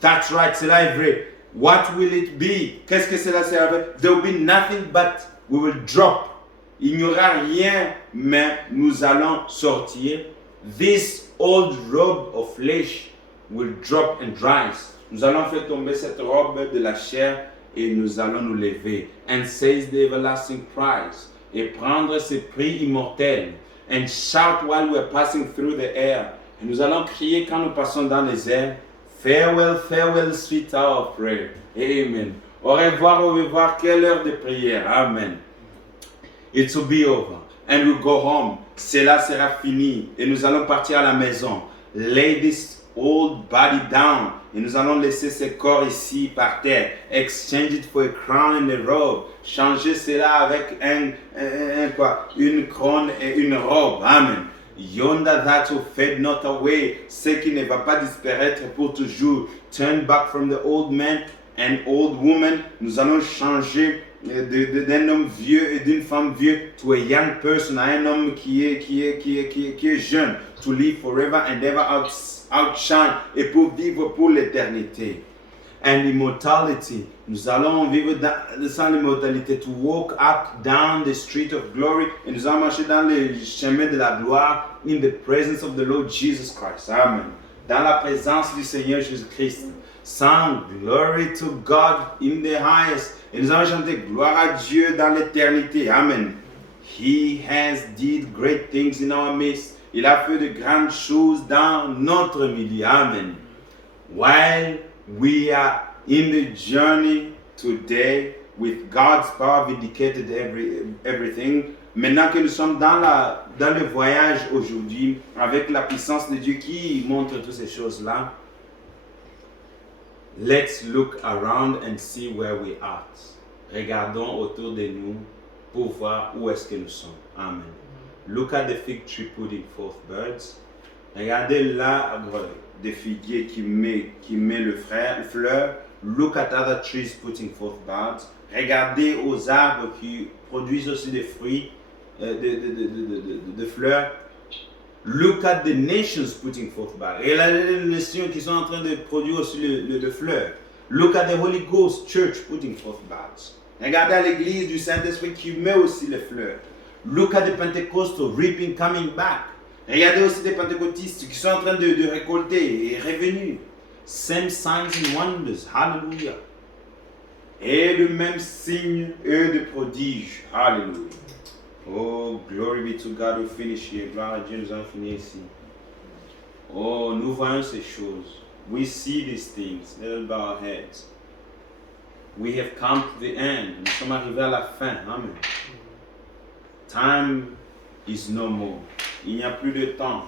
That's right, cela est vrai. What will it be? Qu'est-ce que cela sera? There will be nothing but we will drop. Il n'y aura rien, mais nous allons sortir. This old robe of flesh will drop and rise. Nous allons faire tomber cette robe de la chair et nous allons nous lever. And says the everlasting price. Et prendre ce prix immortel. And shout while we are passing through the air. Et nous allons crier quand nous passons dans les airs. Farewell, farewell, sweet hour of prayer. Amen. Au revoir, quelle heure de prière. Amen. It will be over. And we'll go home. Cela sera fini. Et nous allons partir à la maison. Lay this old body down. Et nous allons laisser ce corps ici par terre. Exchange it for a crown and a robe. Changer cela avec une couronne et une robe. Amen. Yonder that will fade not away. Ce qui ne va pas disparaître pour toujours. Turn back from the old man and old woman. Nous allons changer d'un homme vieux et d'une femme vieux to a young person, à un homme qui est jeune. To live forever and ever outshine, et pour vivre pour l'éternité. And immortality, nous allons vivre sans l'immortalité. To walk up down the street of glory, et nous allons marcher dans les chemins de la gloire in the presence of the Lord Jesus Christ. Amen. Dans la présence du Seigneur Jésus-Christ. Sing glory to God in the highest. Et nous allons chanter gloire à Dieu dans l'éternité. Amen. He has did great things in our midst. Il a fait de grandes choses dans notre milieu. Amen. While we are in the journey today with God's power vindicated everything. Maintenant que nous sommes dans le voyage aujourd'hui avec la puissance de Dieu qui montre toutes ces choses-là. Let's look around and see where we are. Regardons autour de nous pour voir où est-ce que nous sommes. Amen. Look at the fig tree putting forth buds. Regardez l'arbre de figuier qui met le fleur. Look at other trees putting forth buds. Regardez aux arbres qui produisent aussi des fruits, de fleurs. Look at the nations putting forth buds. Regardez les nations qui sont en train de produire aussi le fleur. Look at the Holy Ghost Church putting forth buds. Regardez à l'église du Saint-Esprit qui met aussi les fleurs. Look at the Pentecostal reaping coming back. Regardez aussi des pentecôtistes qui sont en train de récolter et revenus. Same signs and wonders. Hallelujah. Et le même signe et de prodiges. Hallelujah. Oh, glory be to God. We finish here. Gloire à Dieu, nous allons finir ici. Oh, nous voyons ces choses. We see these things. Let us bow our heads. We have come to the end. Nous sommes arrivés à la fin. Amen. Time is no more. Il n'y a plus de temps.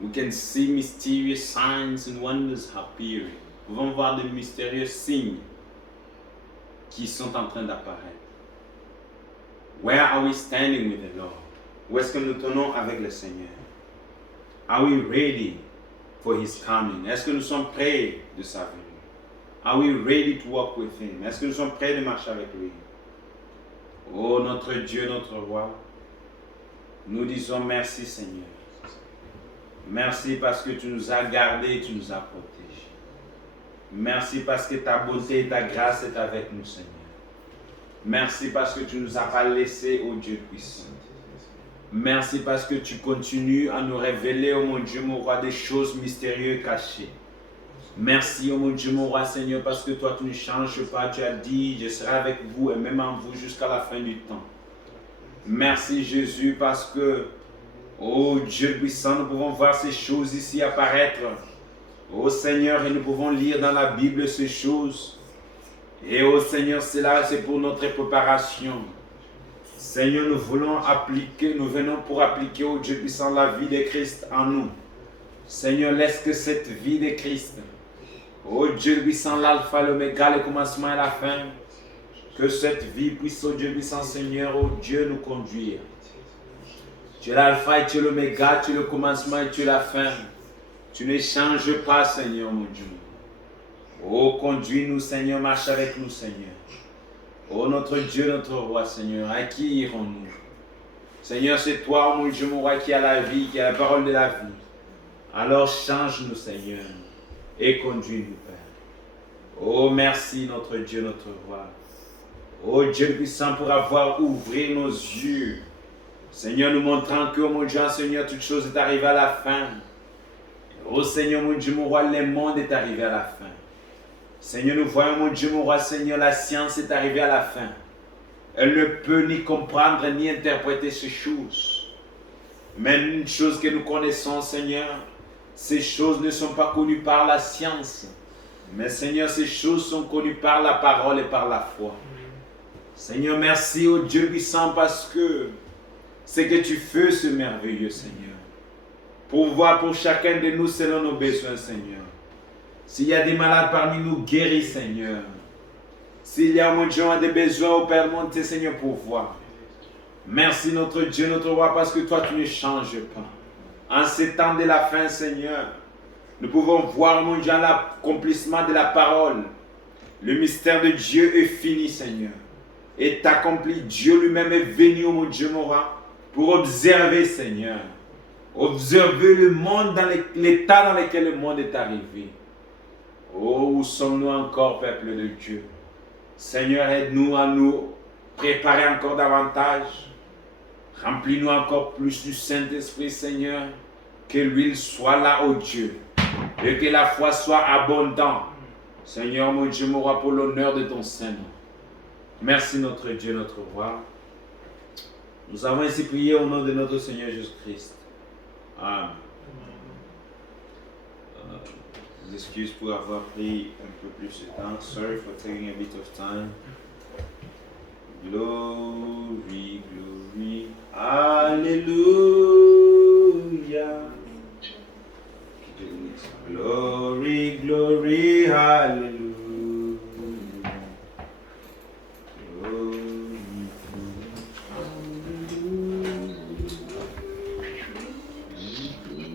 We can see mysterious signs and wonders appearing. Nous pouvons voir de mystérieux signes qui sont en train d'apparaître. Where are we standing with the Lord? Où est-ce que nous tenons avec le Seigneur? Are we ready for His coming? Est-ce que nous sommes prêts de sa venue? Are we ready to walk with Him? Est-ce que nous sommes prêts de marcher avec lui? Oh, notre Dieu, notre Roi, nous disons merci, Seigneur. Merci parce que tu nous as gardés et tu nous as protégés. Merci parce que ta bonté et ta grâce est avec nous, Seigneur. Merci parce que tu ne nous as pas laissés, ô Dieu puissant. Merci parce que tu continues à nous révéler, ô mon Dieu, mon Roi, des choses mystérieuses cachées. Merci, ô mon Dieu, mon Roi, Seigneur, parce que toi, tu ne changes pas. Tu as dit, je serai avec vous et même en vous jusqu'à la fin du temps. Merci, Jésus, parce que, Oh Dieu puissant, nous pouvons voir ces choses ici apparaître. Oh Seigneur, et nous pouvons lire dans la Bible ces choses. Et oh Seigneur, cela c'est pour notre préparation. Seigneur, nous voulons appliquer, nous venons pour appliquer, oh Dieu puissant, la vie de Christ en nous. Seigneur, laisse que cette vie de Christ, oh Dieu puissant, l'alpha, l'oméga, le commencement et la fin, que cette vie puisse, oh Dieu puissant, Seigneur, oh Dieu, nous conduire. Tu es l'alpha et tu es l'oméga, tu es le commencement et tu es la fin. Tu ne changes pas, Seigneur, mon Dieu. Oh, conduis-nous, Seigneur, marche avec nous, Seigneur. Oh, notre Dieu, notre roi, Seigneur, à qui irons-nous? Seigneur, c'est toi, mon Dieu, mon roi, qui a la vie, qui a la parole de la vie. Alors change-nous, Seigneur, et conduis-nous, Père. Oh, merci, notre Dieu, notre roi. Oh, Dieu puissant, pour avoir ouvert nos yeux. Seigneur, nous montrant que, mon Dieu, Seigneur, toute chose est arrivée à la fin. Oh, Seigneur, mon Dieu, mon roi, le monde est arrivé à la fin. Seigneur, nous voyons, mon Dieu, mon roi, Seigneur, la science est arrivée à la fin. Elle ne peut ni comprendre ni interpréter ces choses. Mais une chose que nous connaissons, Seigneur, ces choses ne sont pas connues par la science. Mais Seigneur, ces choses sont connues par la parole et par la foi. Seigneur, merci au Dieu puissant parce que c'est que tu fais ce merveilleux, Seigneur. Pour voir pour chacun de nous selon nos besoins, Seigneur. S'il y a des malades parmi nous, guéris, Seigneur. S'il y a, mon Dieu, des besoins au Père, montez, Seigneur, pour voir. Merci, notre Dieu, notre roi, parce que toi, tu ne changes pas. En ces temps de la fin, Seigneur, nous pouvons voir, mon Dieu, l'accomplissement de la parole. Le mystère de Dieu est fini, Seigneur. Et accompli. Dieu lui-même est venu, mon Dieu, mon roi, pour observer, Seigneur. Observer le monde, dans l'état dans lequel le monde est arrivé. Oh, où sommes-nous encore, peuple de Dieu? Seigneur, aide-nous à nous préparer encore davantage. Remplis-nous encore plus du Saint-Esprit, Seigneur. Que l'huile soit là, oh Dieu. Et que la foi soit abondante. Seigneur, mon Dieu, mon roi, pour l'honneur de ton Saint-Nom. Merci, notre Dieu, notre roi. Nous avons ainsi prié au nom de notre Seigneur Jésus-Christ. Amen. Excuse pour avoir pris un peu plus de temps. Sorry for taking a bit of time. Glory, glory. Alléluia.